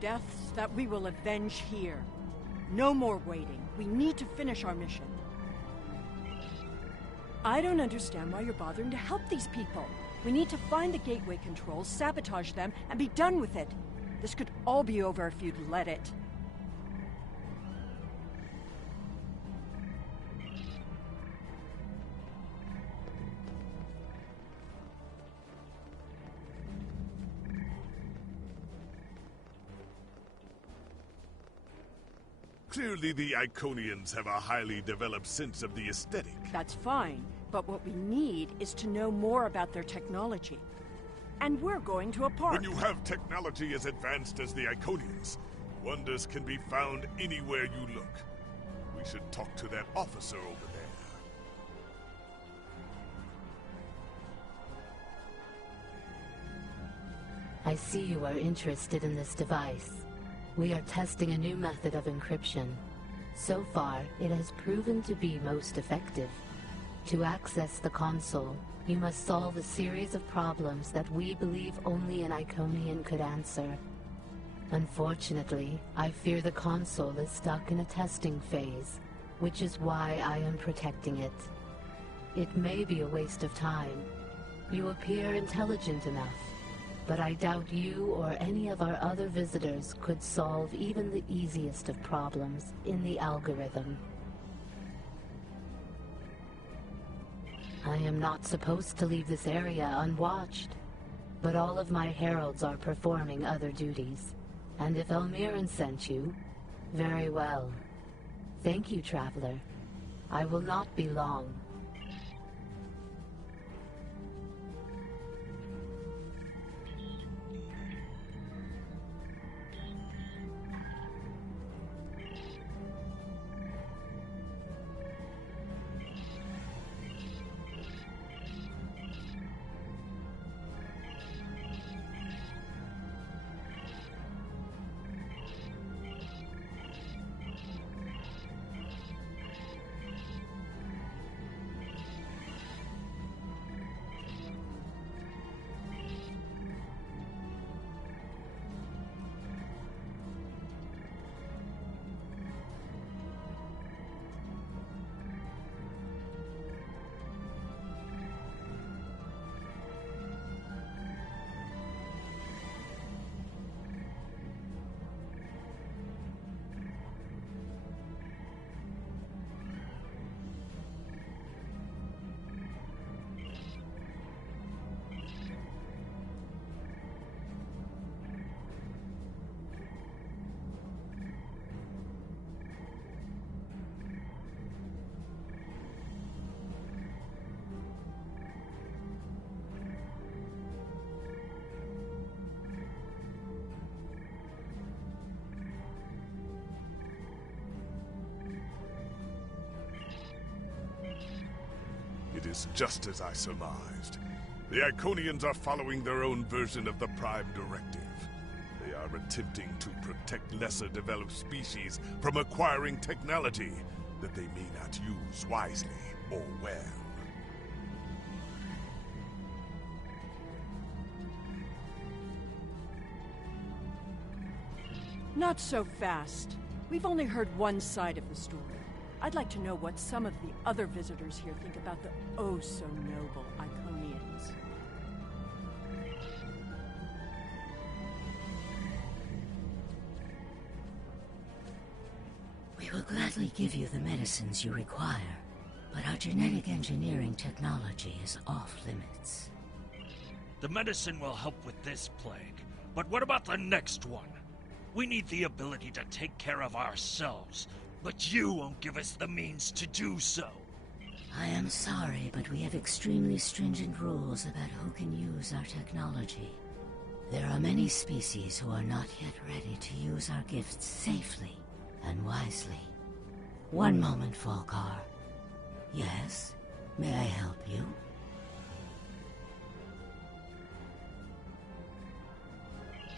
Deaths that we will avenge here. No more waiting. We need to finish our mission. I don't understand why you're bothering to help these people. We need to find the gateway controls, sabotage them, and be done with it. This could all be over if you'd let it. Clearly the Iconians have a highly developed sense of the aesthetic. That's fine, but what we need is to know more about their technology. And we're going to a park. When you have technology as advanced as the Iconians, wonders can be found anywhere you look. We should talk to that officer over there. I see you are interested in this device. We are testing a new method of encryption. So far, it has proven to be most effective. To access the console, you must solve a series of problems that we believe only an Iconian could answer. Unfortunately, I fear the console is stuck in a testing phase, which is why I am protecting it. It may be a waste of time. You appear intelligent enough, but I doubt you or any of our other visitors could solve even the easiest of problems in the algorithm. I am not supposed to leave this area unwatched, but all of my heralds are performing other duties. And if Elmiran sent you, very well. Thank you, Traveler. I will not be long. It is just as I surmised. The Iconians are following their own version of the Prime Directive. They are attempting to protect lesser developed species from acquiring technology that they may not use wisely or well. Not so fast. We've only heard one side of the story. I'd like to know what some of the other visitors here think about the oh-so-noble Iconians. We will gladly give you the medicines you require, but our genetic engineering technology is off limits. The medicine will help with this plague, but what about the next one? We need the ability to take care of ourselves, but you won't give us the means to do so. I am sorry, but we have extremely stringent rules about who can use our technology. There are many species who are not yet ready to use our gifts safely and wisely. One moment, Falkar. Yes? May I help you?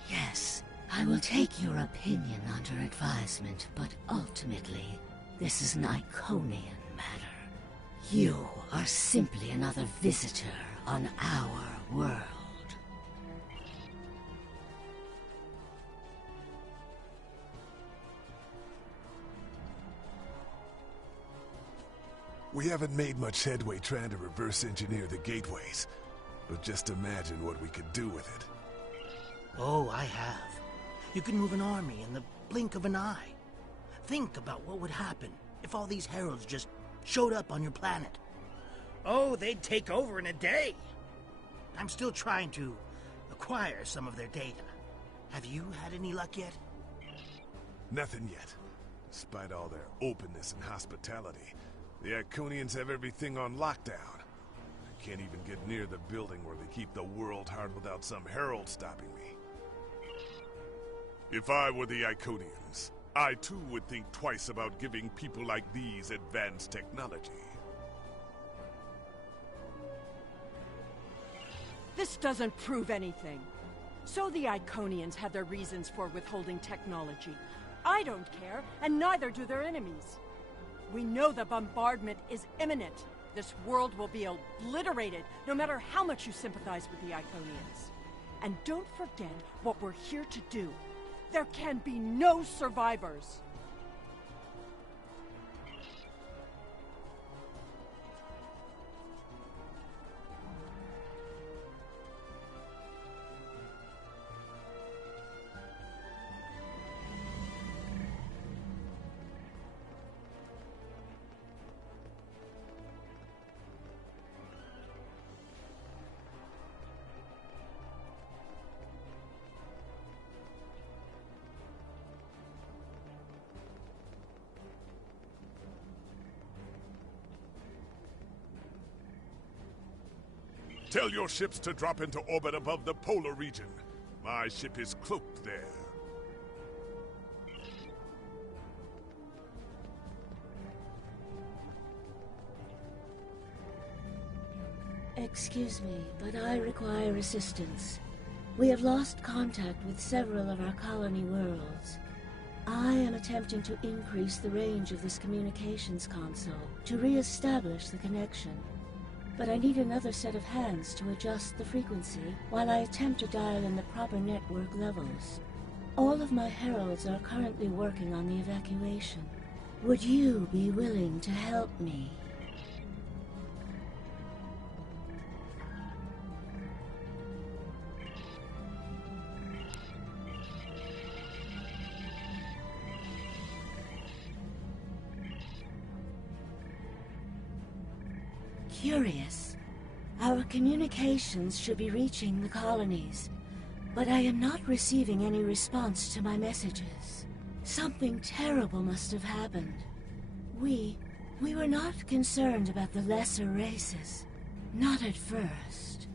Yes. I will take your opinion under advisement, but ultimately, this is an Iconian matter. You are simply another visitor on our world. We haven't made much headway trying to reverse engineer the gateways, but just imagine what we could do with it. Oh, I have. You can move an army in the blink of an eye. Think about what would happen if all these heralds just showed up on your planet. Oh, they'd take over in a day. I'm still trying to acquire some of their data. Have you had any luck yet? Nothing yet. Despite all their openness and hospitality, the Iconians have everything on lockdown. I can't even get near the building where they keep the world heart without some herald stopping me. If I were the Iconians, I too would think twice about giving people like these advanced technology. This doesn't prove anything. So the Iconians have their reasons for withholding technology. I don't care, and neither do their enemies. We know the bombardment is imminent. This world will be obliterated, no matter how much you sympathize with the Iconians. And don't forget what we're here to do. There can be no survivors. Tell your ships to drop into orbit above the polar region. My ship is cloaked there. Excuse me, but I require assistance. We have lost contact with several of our colony worlds. I am attempting to increase the range of this communications console to re-establish the connection. But I need another set of hands to adjust the frequency while I attempt to dial in the proper network levels. All of my heralds are currently working on the evacuation. Would you be willing to help me? Curious. Our communications should be reaching the colonies, but I am not receiving any response to my messages. Something terrible must have happened. We were not concerned about the lesser races. Not at first.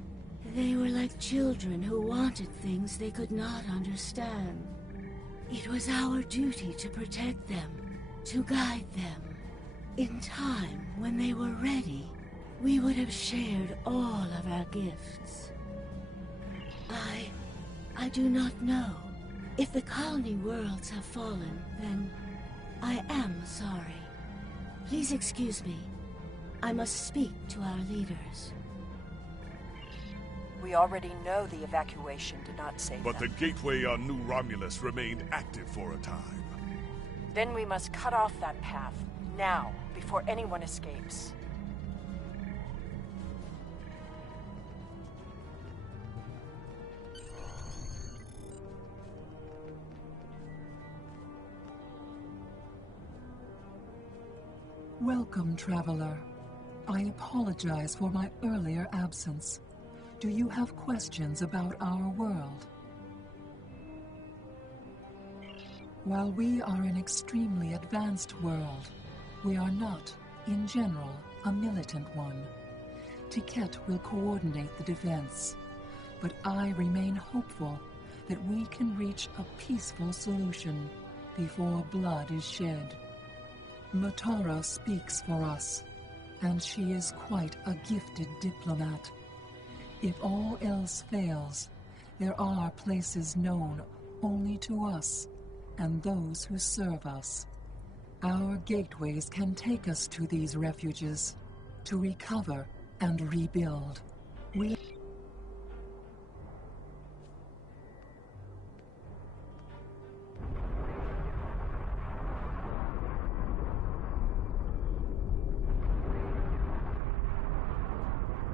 They were like children who wanted things they could not understand. It was our duty to protect them, to guide them. In time, when they were ready, we would have shared all of our gifts. I do not know. If the colony worlds have fallen, then I am sorry. Please excuse me. I must speak to our leaders. We already know the evacuation did not save But them. the gateway on New Romulus remained active for a time. Then we must cut off that path, now, before anyone escapes. Welcome, traveler. I apologize for my earlier absence. Do you have questions about our world? While we are an extremely advanced world, we are not, in general, a militant one. Tiket will coordinate the defense, but I remain hopeful that we can reach a peaceful solution before blood is shed. Matara speaks for us, and she is quite a gifted diplomat. If all else fails, there are places known only to us and those who serve us. Our gateways can take us to these refuges, to recover and rebuild.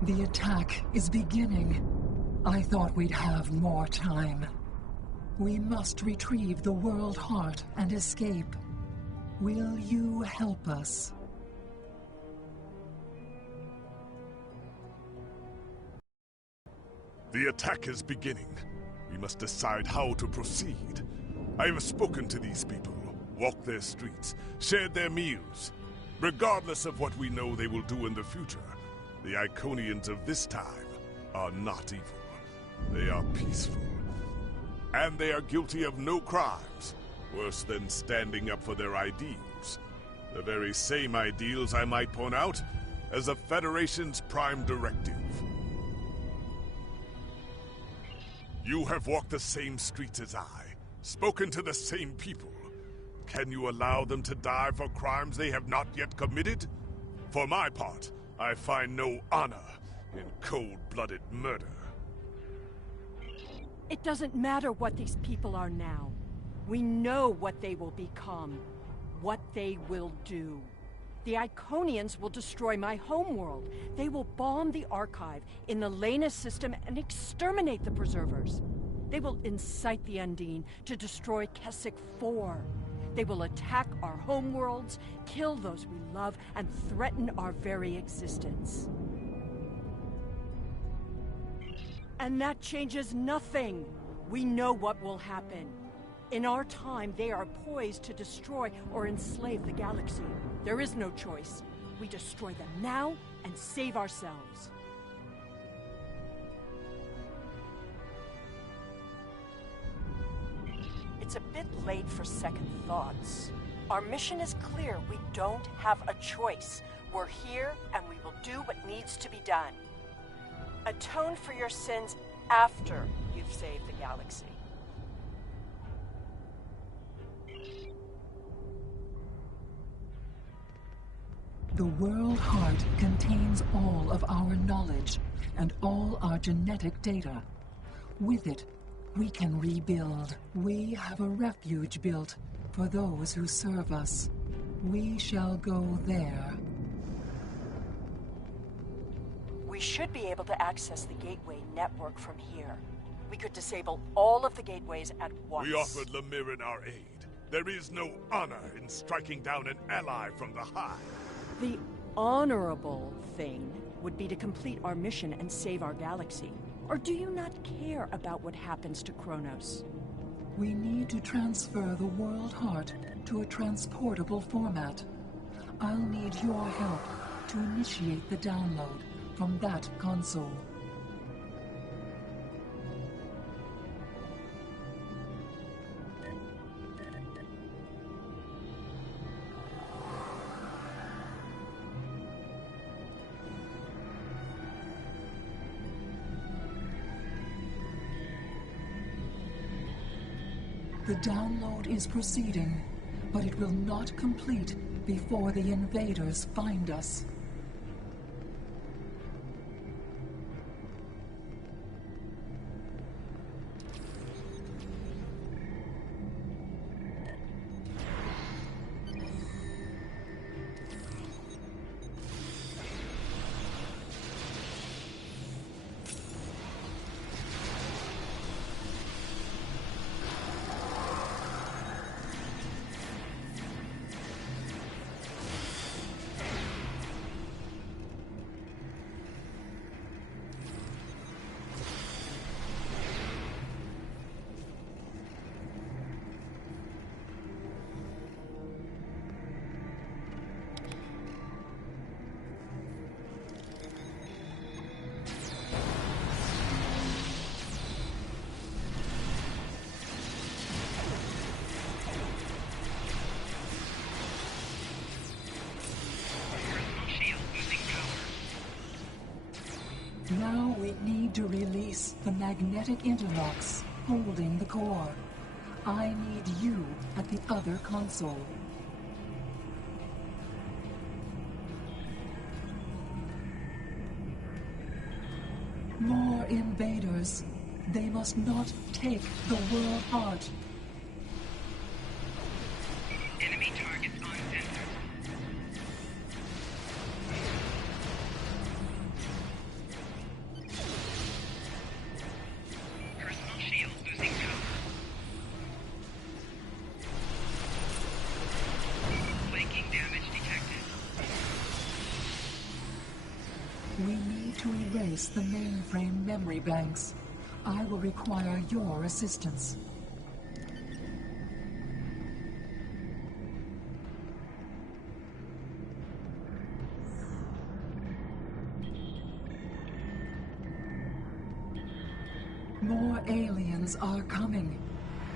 The attack is beginning. I thought we'd have more time. We must retrieve the world heart and escape. Will you help us? The attack is beginning. We must decide how to proceed. I have spoken to these people. walked their streets, shared their meals. Regardless of what we know they will do in the future, the Iconians of this time are not evil. They are peaceful. And they are guilty of no crimes, worse than standing up for their ideals. The very same ideals, I might point out, as the Federation's prime directive. You have walked the same streets as I, spoken to the same people. Can you allow them to die for crimes they have not yet committed? For my part, I find no honor in cold-blooded murder. It doesn't matter what these people are now. We know what they will become, what they will do. The Iconians will destroy my homeworld. They will bomb the archive in the Lena system and exterminate the Preservers. They will incite the Undine to destroy Keswick 4. They will attack our homeworlds, kill those we love, and threaten our very existence. And that changes nothing. We know what will happen. In our time, they are poised to destroy or enslave the galaxy. There is no choice. We destroy them now and save ourselves. It's a bit late for second thoughts. Our mission is clear. We don't have a choice. We're here, and we will do what needs to be done. Atone for your sins after you've saved the galaxy. The World Heart contains all of our knowledge and all our genetic data. With it, we can rebuild. We have a refuge built for those who serve us. We shall go there. We should be able to access the gateway network from here. We could disable all of the gateways at once. We offered Lemirin our aid. There is no honor in striking down an ally from the Hive. The honorable thing would be to complete our mission and save our galaxy. Or do you not care about what happens to Kronos? We need to transfer the World Heart to a transportable format. I'll need your help to initiate the download from that console. The download is proceeding, but it will not complete before the invaders find us. Now we need to release the magnetic interlocks holding the core. I need you at the other console. More invaders. They must not take the World Heart. Enemy targets on sensor. Personal shield losing power. Flanking damage detected. We need to erase the mainframe memory banks. I will require your assistance. More aliens are coming.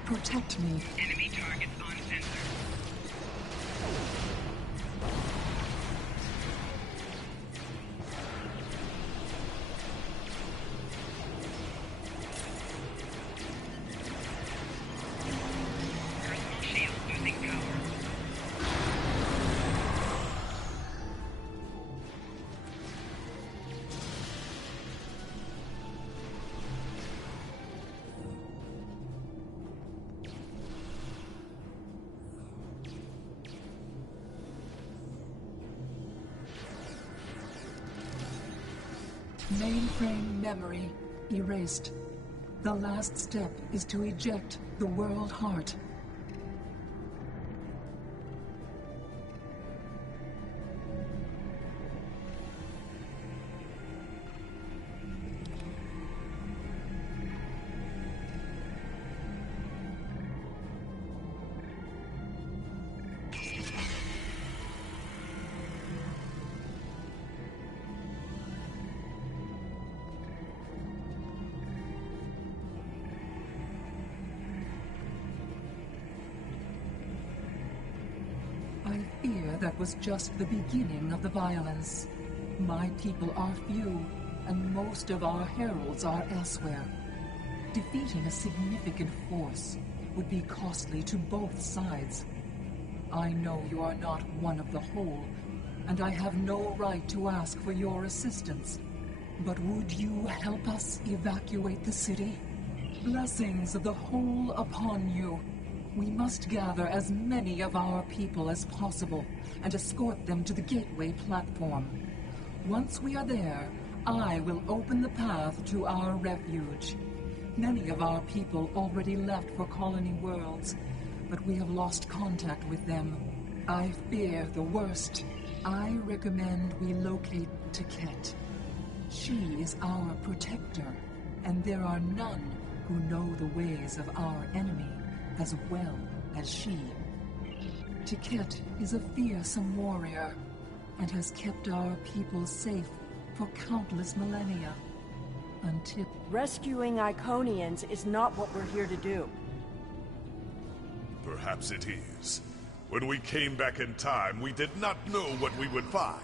Protect me. Enemy targets on sensor. Personal shield losing power. Mainframe memory erased. The last step is to eject the world heart. I fear that was just the beginning of the violence. My people are few, and most of our heralds are elsewhere. Defeating a significant force would be costly to both sides. I know you are not one of the whole, and I have no right to ask for your assistance. But would you help us evacuate the city? Blessings of the whole upon you. We must gather as many of our people as possible and escort them to the gateway platform. Once we are there, I will open the path to our refuge. Many of our people already left for Colony Worlds, but we have lost contact with them. I fear the worst. I recommend we locate Tiket. She is our protector, and there are none who know the ways of our enemy as well as she. Tiket is a fearsome warrior and has kept our people safe for countless millennia. Until... Rescuing Iconians is not what we're here to do. Perhaps it is. When we came back in time, we did not know what we would find.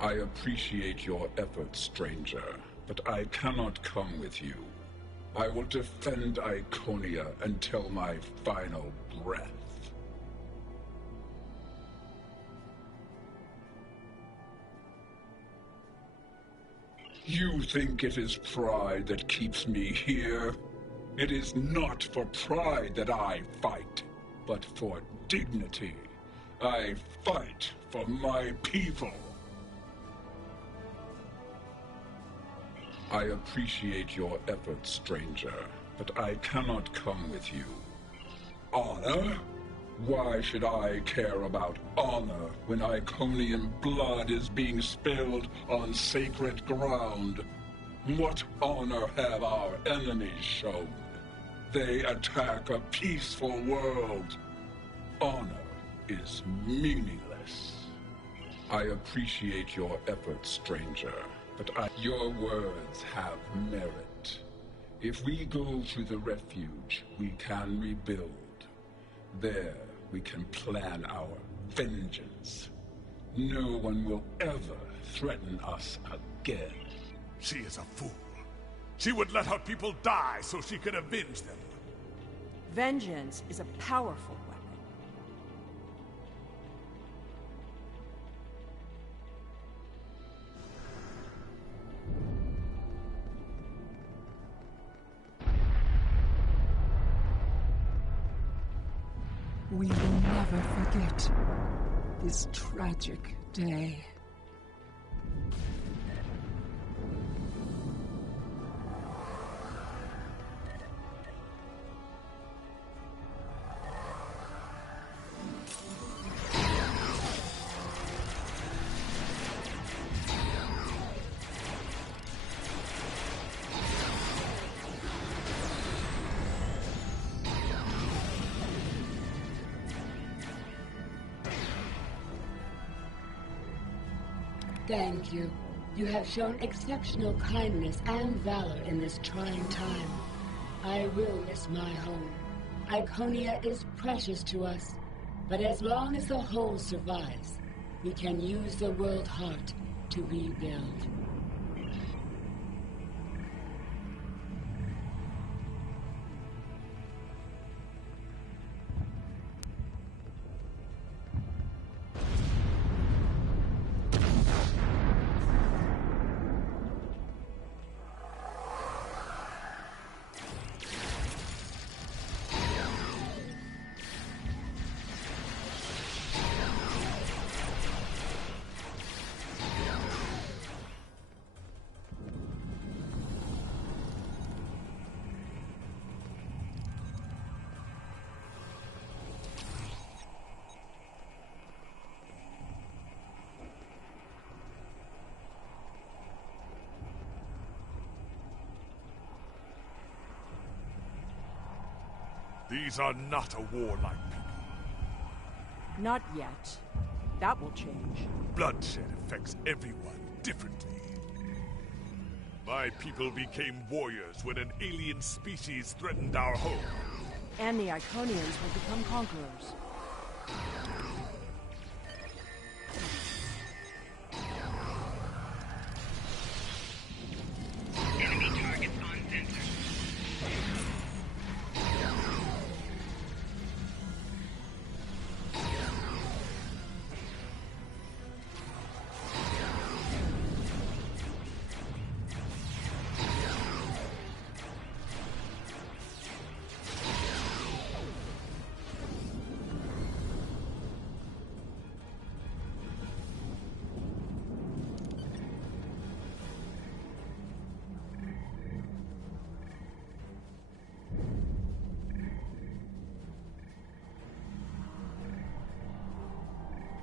I appreciate your efforts, stranger, but I cannot come with you. I will defend Iconia until my final breath. You think it is pride that keeps me here? It is not for pride that I fight, but for dignity. I fight for my people. I appreciate your efforts, stranger, but I cannot come with you. Honor? Why should I care about honor when Iconian blood is being spilled on sacred ground? What honor have our enemies shown? They attack a peaceful world. Honor is meaningless. I appreciate your efforts, stranger, but your words have merit. If we go to the refuge, we can rebuild. There, we can plan our vengeance. No one will ever threaten us again. She is a fool. She would let her people die so she could avenge them. Vengeance is a powerful weapon. We will never forget this tragic day. Thank you. You have shown exceptional kindness and valor in this trying time. I will miss my home. Iconia is precious to us, but as long as the whole survives, we can use the world heart to rebuild. These are not a warlike people. Not yet. That will change. Bloodshed affects everyone differently. My people became warriors when an alien species threatened our home. And the Iconians will become conquerors. Enemy targets on sensor.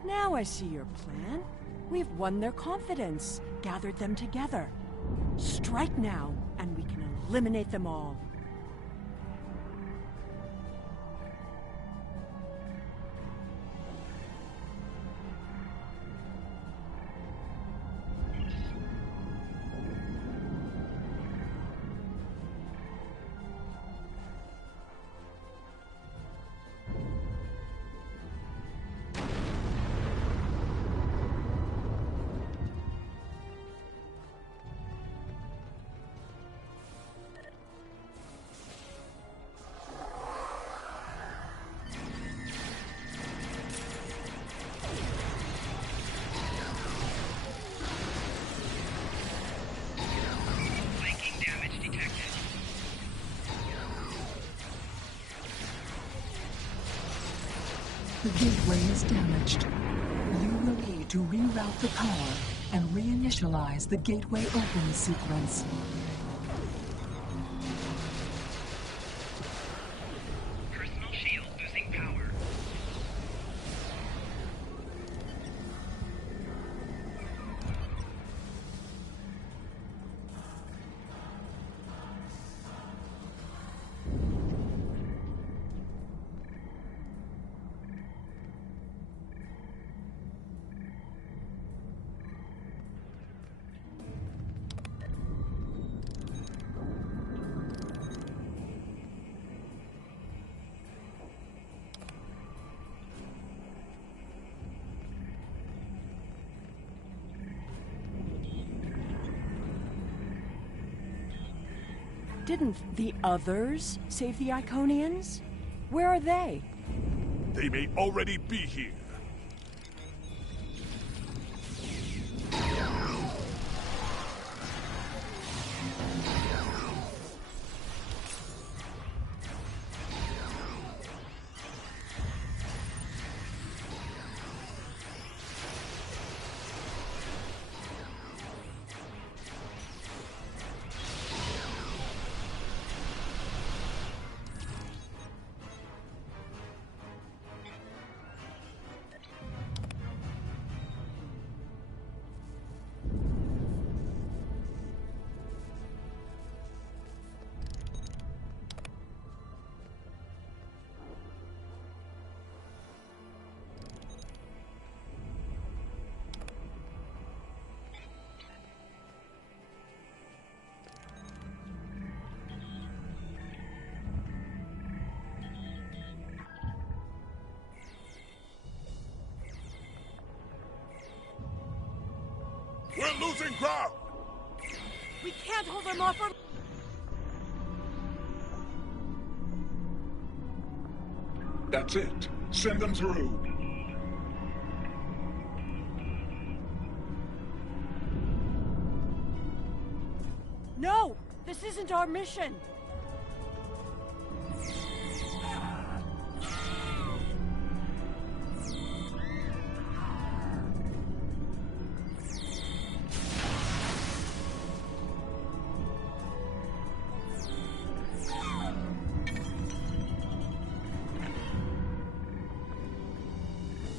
Now I see your plan. We've won their confidence, gathered them together. Strike now, and we can eliminate them all. The gateway is damaged. You will need to reroute the power and reinitialize the gateway open sequence. Personal shield losing power. Didn't the others save the Iconians? Where are they? They may already be here. We're losing ground! We can't hold them off for... That's it. Send them through. No! This isn't our mission!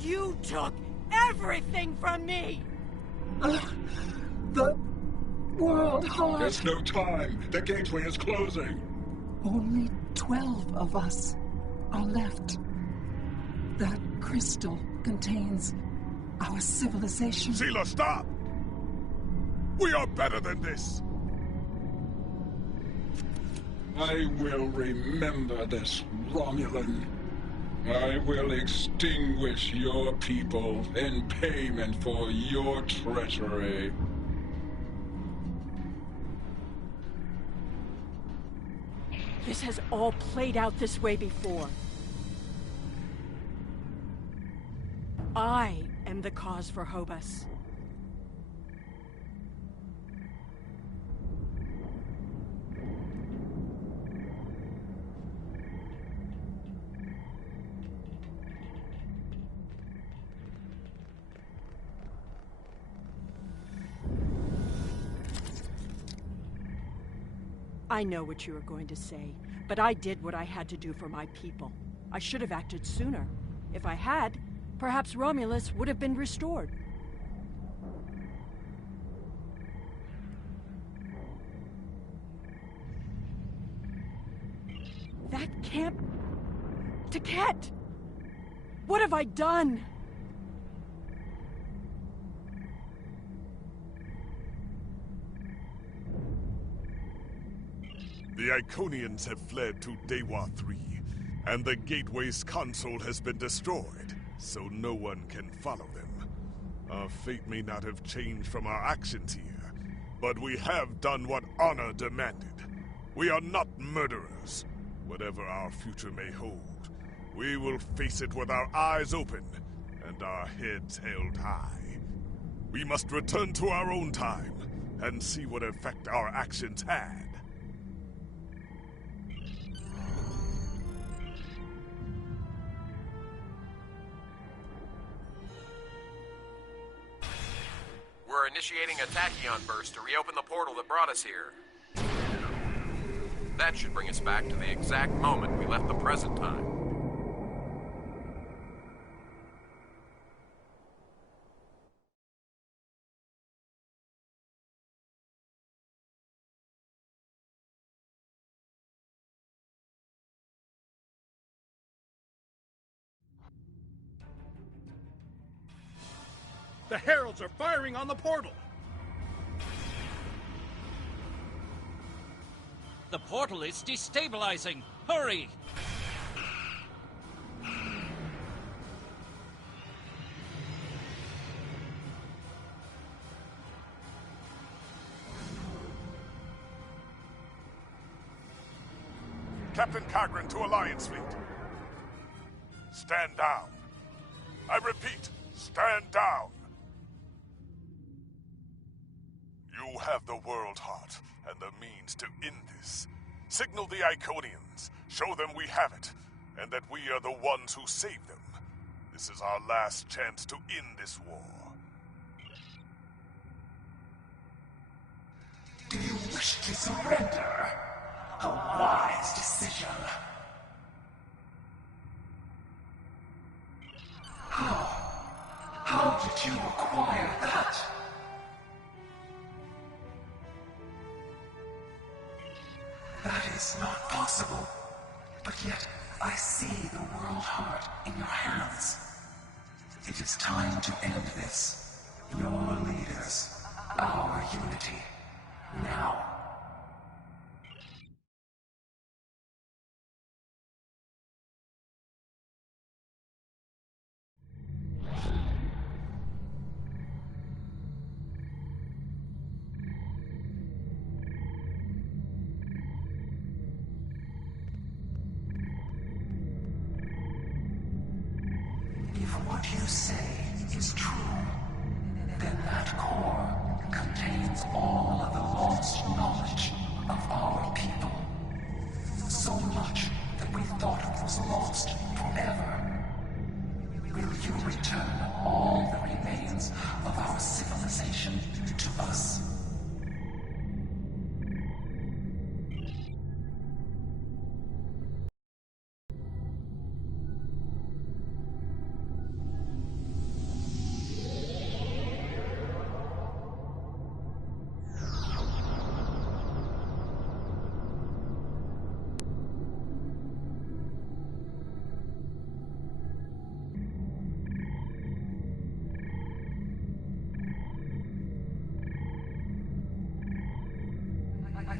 You took everything from me! The World Heart. There's no time. The gateway is closing. Only 12 of us are left. That crystal contains our civilization. Sheila, stop! We are better than this! I will remember this, Romulan. I will extinguish your people in payment for your treachery. This has all played out this way before. I am the cause for Hobus. I know what you are going to say, but I did what I had to do for my people. I should have acted sooner. If I had, perhaps Romulus would have been restored. That can't... Taket! What have I done? The Iconians have fled to Dewa 3, and the Gateway's console has been destroyed, so no one can follow them. Our fate may not have changed from our actions here, but we have done what honor demanded. We are not murderers. Whatever our future may hold, we will face it with our eyes open and our heads held high. We must return to our own time and see what effect our actions had. We're initiating a tachyon burst to reopen the portal that brought us here. That should bring us back to the exact moment we left the present time. The heralds are firing on the portal! The portal is destabilizing! Hurry! Captain Cogran to Alliance Fleet. Stand down. I repeat, stand down. You have the World Heart and the means to end this. Signal the Iconians, show them we have it, and that we are the ones who saved them. This is our last chance to end this war. Do you wish to surrender? A wise decision. How did you acquire that? That is not possible. But yet, I see the World Heart in your hands. It is time to end this. Your leaders, our unity. Now. all of the lost knowledge of our people. So much that we thought it was lost forever. Will you return all the remains of our civilization to us?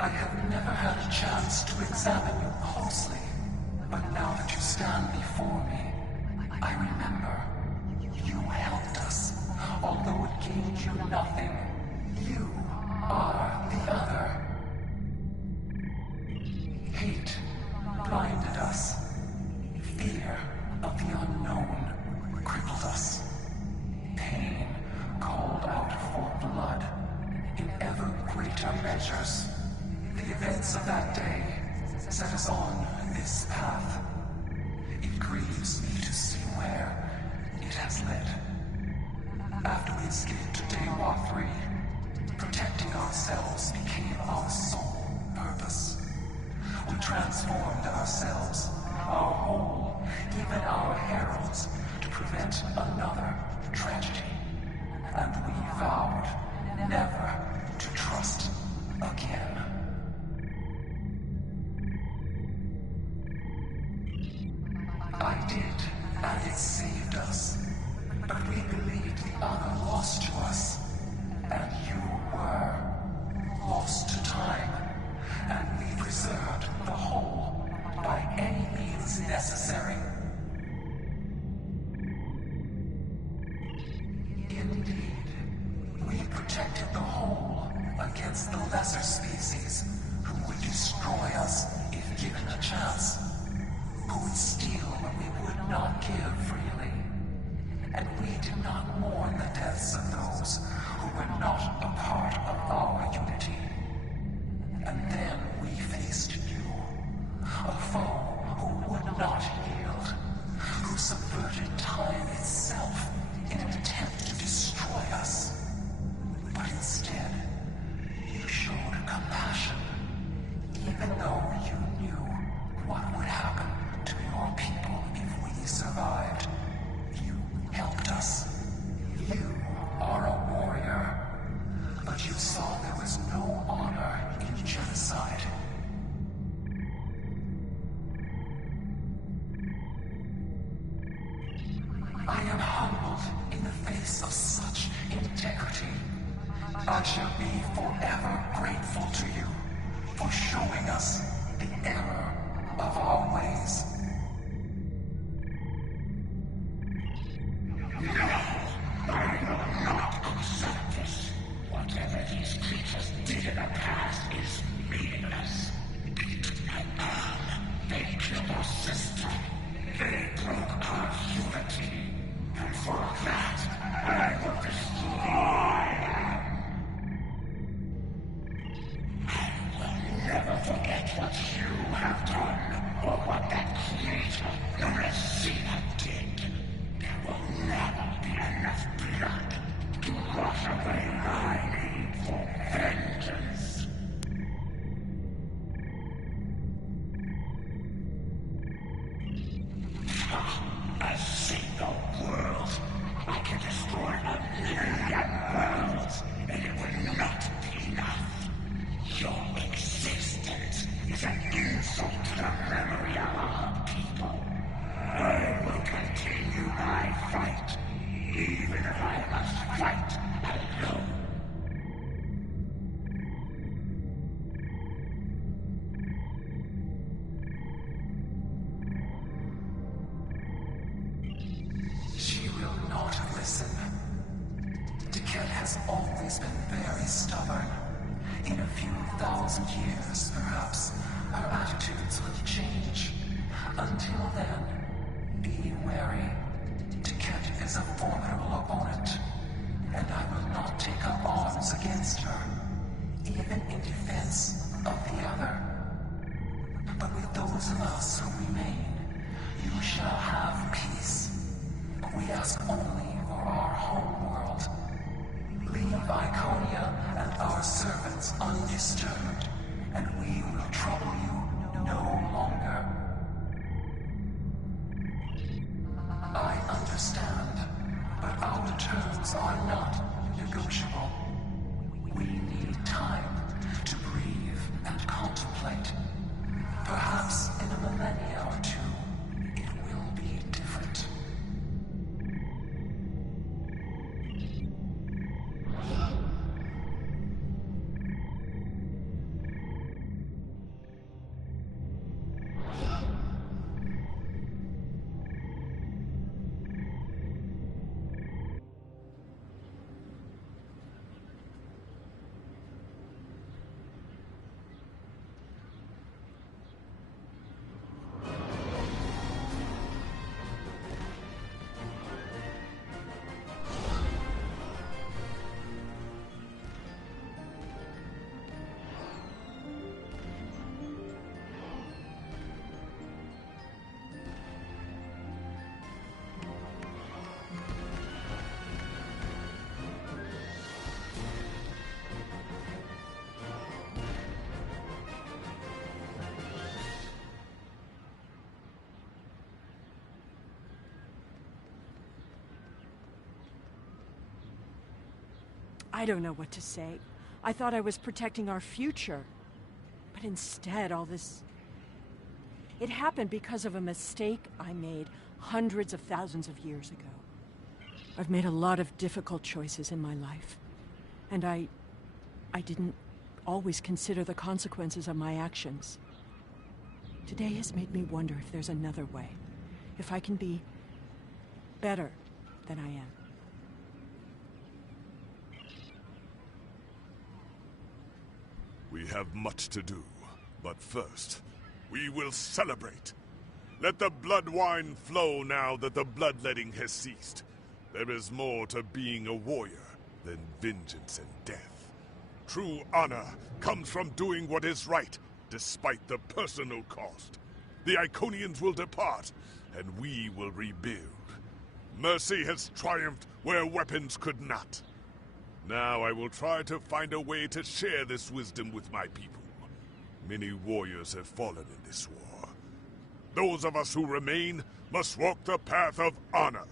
I have never had a chance to examine you closely, but now that you stand before me, I remember you helped us, although it gained you nothing. You are the other. Hate blinded us. Fear of the unknown crippled us. Pain called out for blood in ever greater measures. The events of that day set us on this path. It grieves me to see where it has led. After we escaped to Daewha 3, protecting ourselves became our sole purpose. We transformed ourselves, our whole, even our heralds, to prevent another tragedy. And we vowed never to trust again. I did, and it saved us. But we believed the other lost to us, and you were lost to time, and we preserved the whole by any means necessary. Indeed, we protected the whole against the lesser species who would destroy us if given a chance, who would steal what we would not give freely. And we did not mourn the deaths of those who were not a part of our unity. And then we faced you, a foe who would not yield, who subverted time itself in an attempt to destroy us. But instead, you showed compassion, even though you knew what would happen to your people if we survived. You helped us. You are a warrior, but you saw there was no honor in genocide. I am humbled in the face of such integrity. I shall be forever grateful to you for showing us the error of our ways. No, I will not accept this. Whatever these creatures did in the past is meaningless. They killed our sister. They broke our unity. And for that, I will destroy them. I will never forget what you have done, or what that creator, the Resina, did. There will never be and we will trouble you no longer. I understand, but our terms are not negotiable. We need time to breathe and contemplate. Perhaps in a millennia or two, it will be different. I don't know what to say. I thought I was protecting our future. But instead, all this... It happened because of a mistake I made hundreds of thousands of years ago. I've made a lot of difficult choices in my life. And I didn't always consider the consequences of my actions. Today has made me wonder if there's another way. If I can be better than I am. We have much to do, but first, we will celebrate. Let the blood wine flow now that the bloodletting has ceased. There is more to being a warrior than vengeance and death. True honor comes from doing what is right, despite the personal cost. The Iconians will depart, and we will rebuild. Mercy has triumphed where weapons could not. Now I will try to find a way to share this wisdom with my people. Many warriors have fallen in this war. Those of us who remain must walk the path of honor.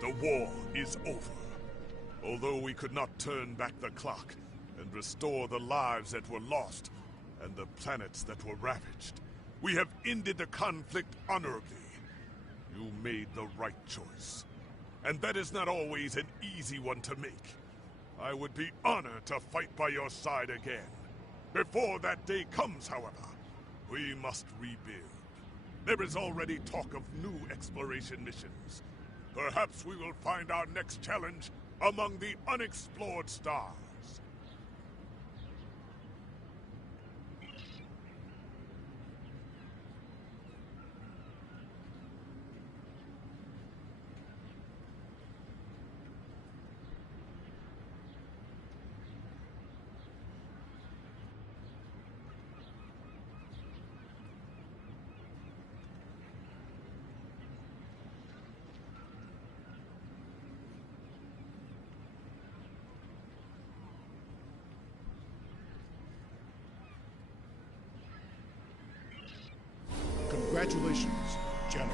The war is over. Although we could not turn back the clock and restore the lives that were lost, and the planets that were ravaged, we have ended the conflict honorably. You made the right choice. And that is not always an easy one to make. I would be honored to fight by your side again. Before that day comes, however, we must rebuild. There is already talk of new exploration missions. Perhaps we will find our next challenge among the unexplored stars. Congratulations, General.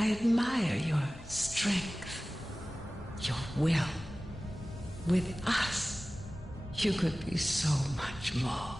I admire your strength, your will. With us, you could be so much more.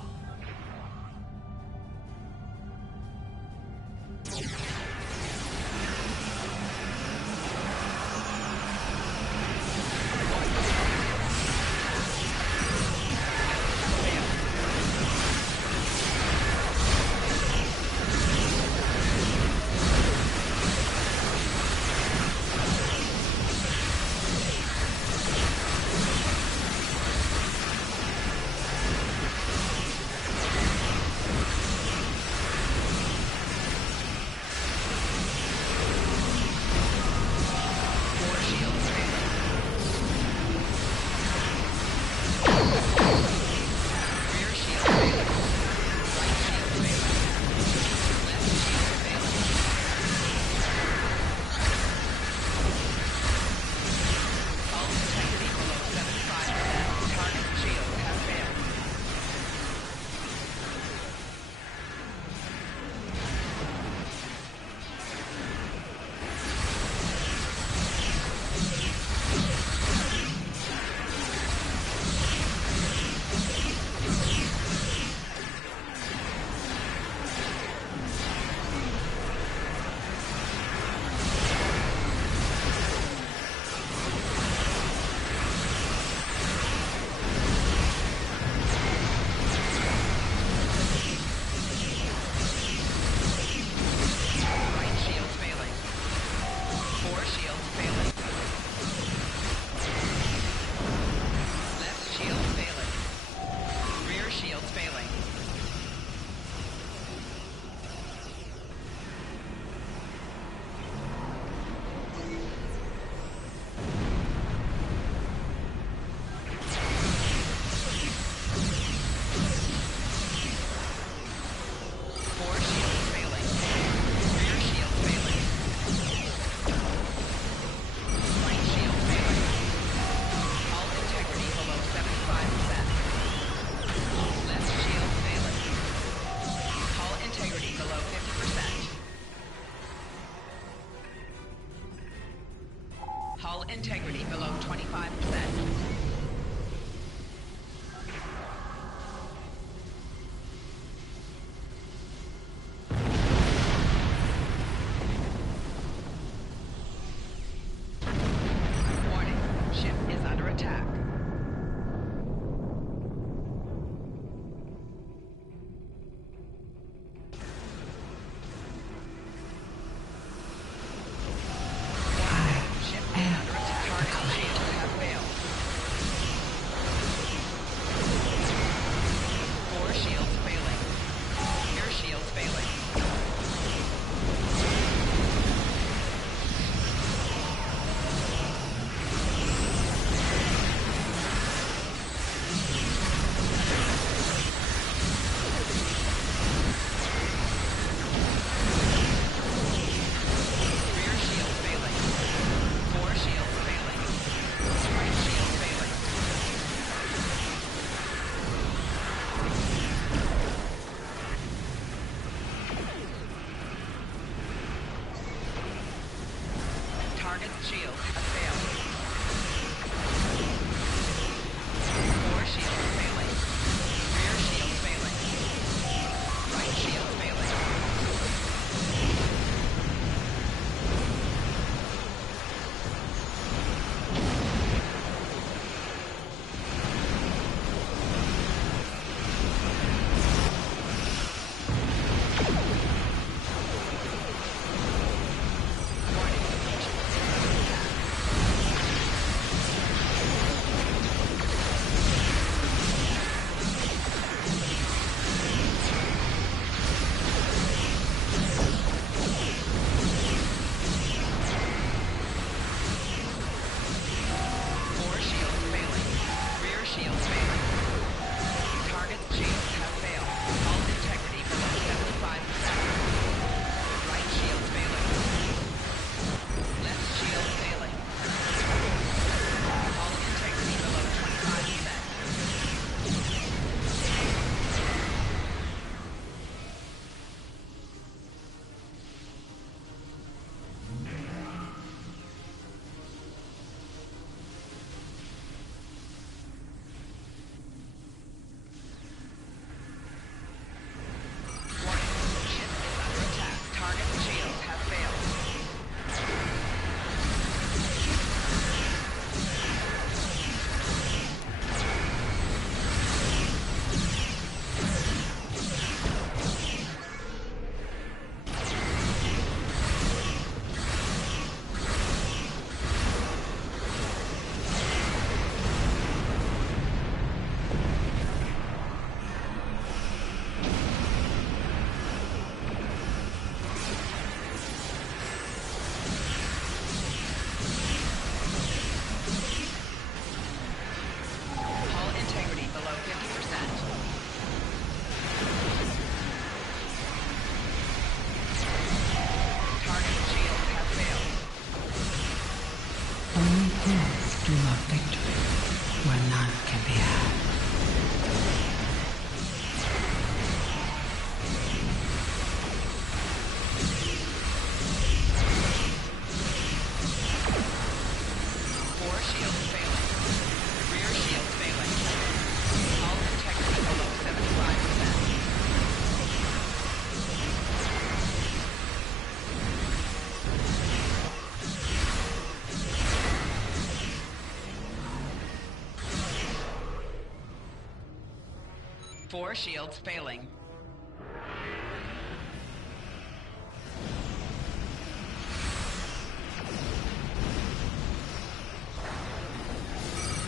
4 shields failing.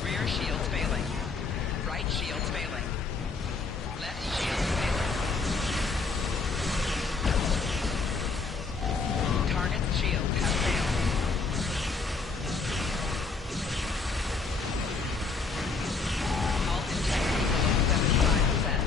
Rear shields failing. Right shields failing. Left shields failing. Target's shields have failed. Hull integrity below 75%.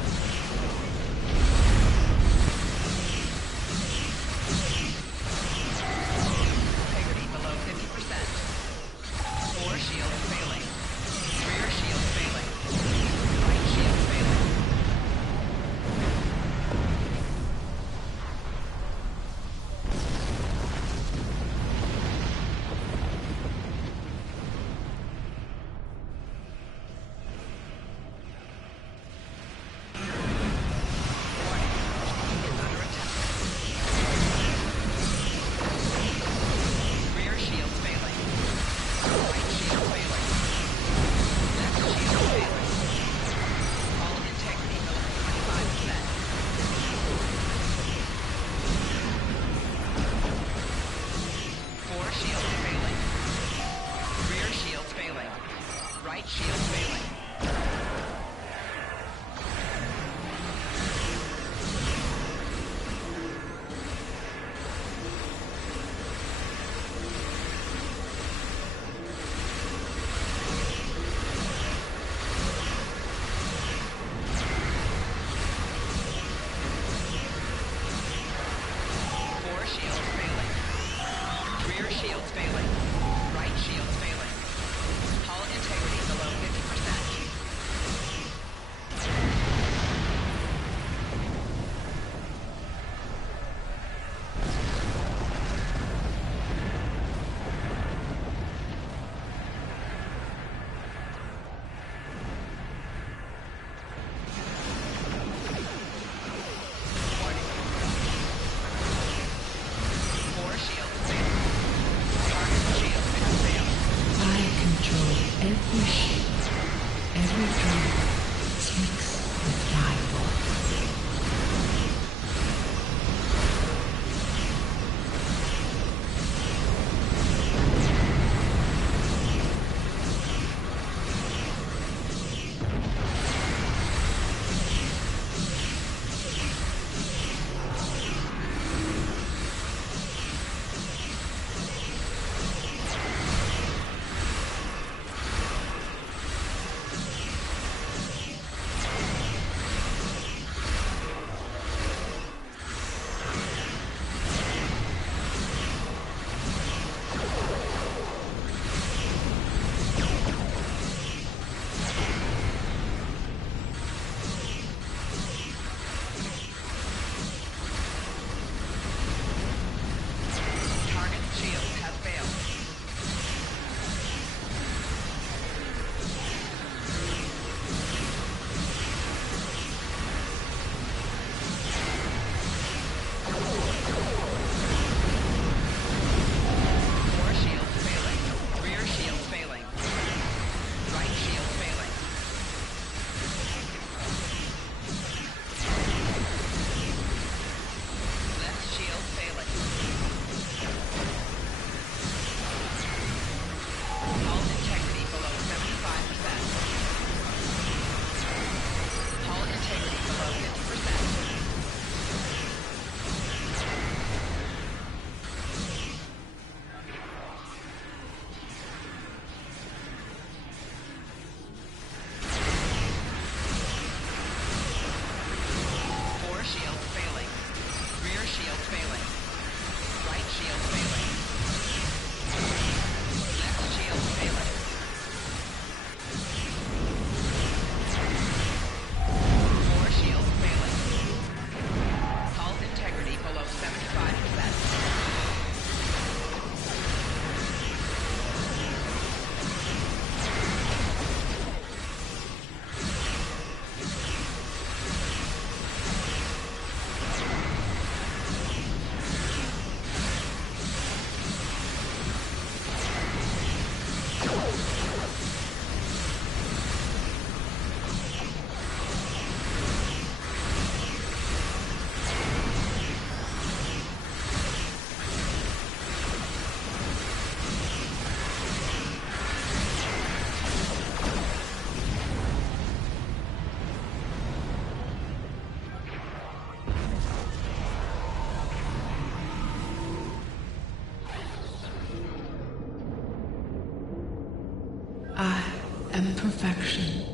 perfection.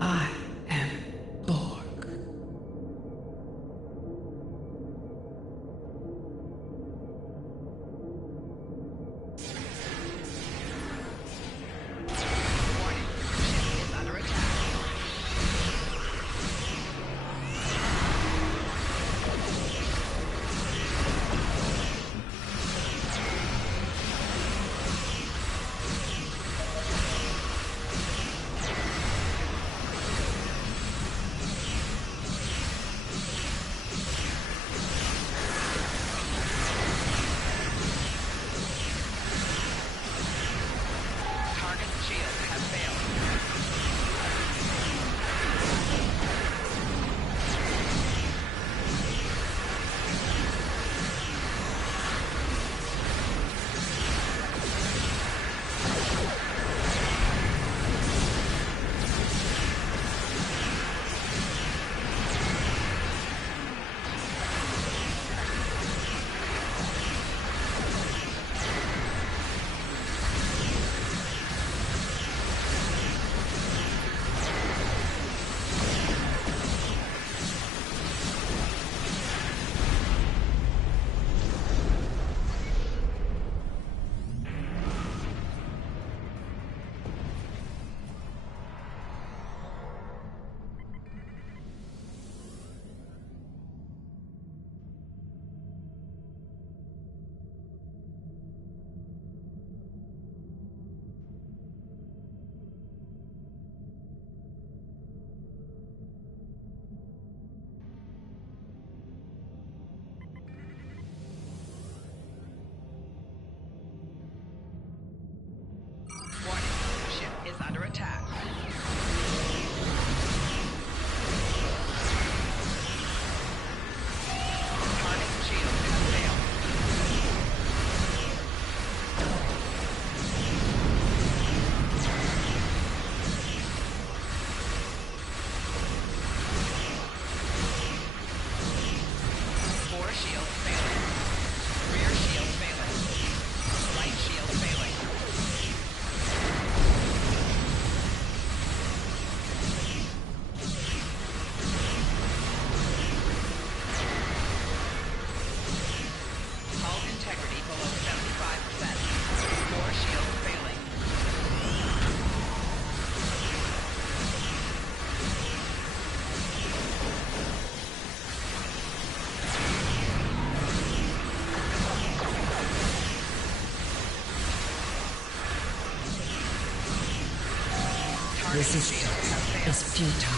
I am Borg. Is under attack. Target shield has failed. Core shield failing. Rear shield failing. Right shield failing. Hull integrity below 75%. Core shield failing. Resistance is futile.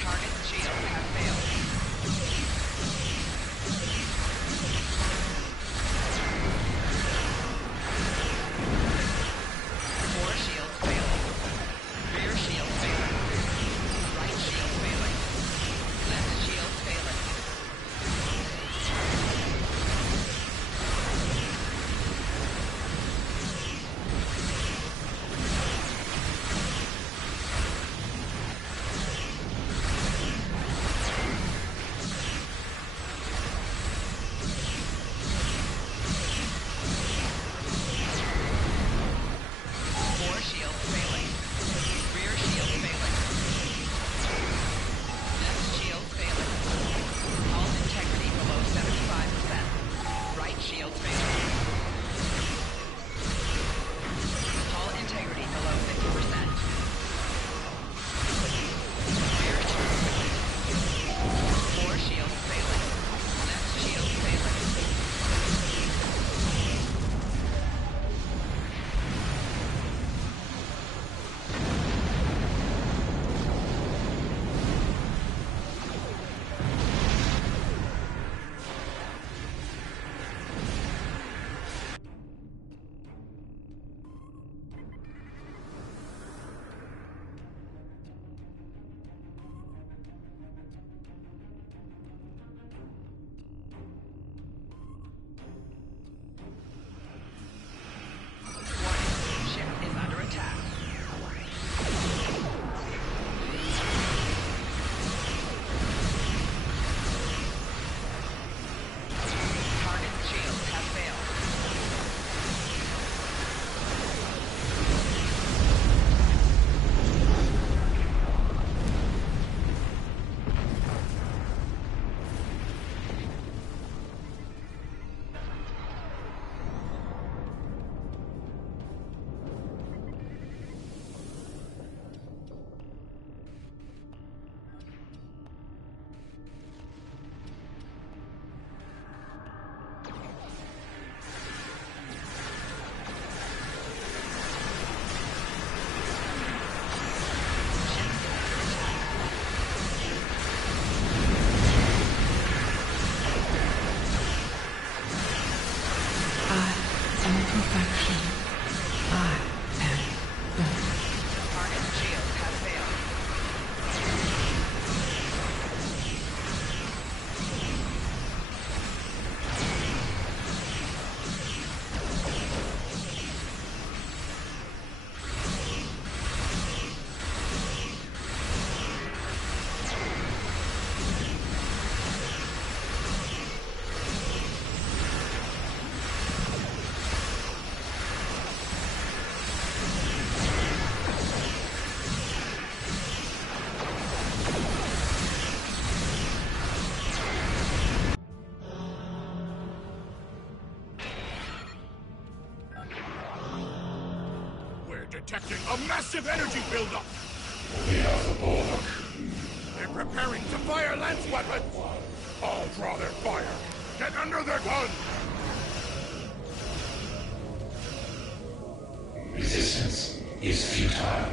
Target shield has failed. detecting a massive energy buildup. We have the Borg. They're preparing to fire lance weapons. I'll draw their fire. Get under their gun. Resistance is futile.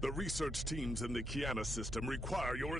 The research teams in the Kiana system require your...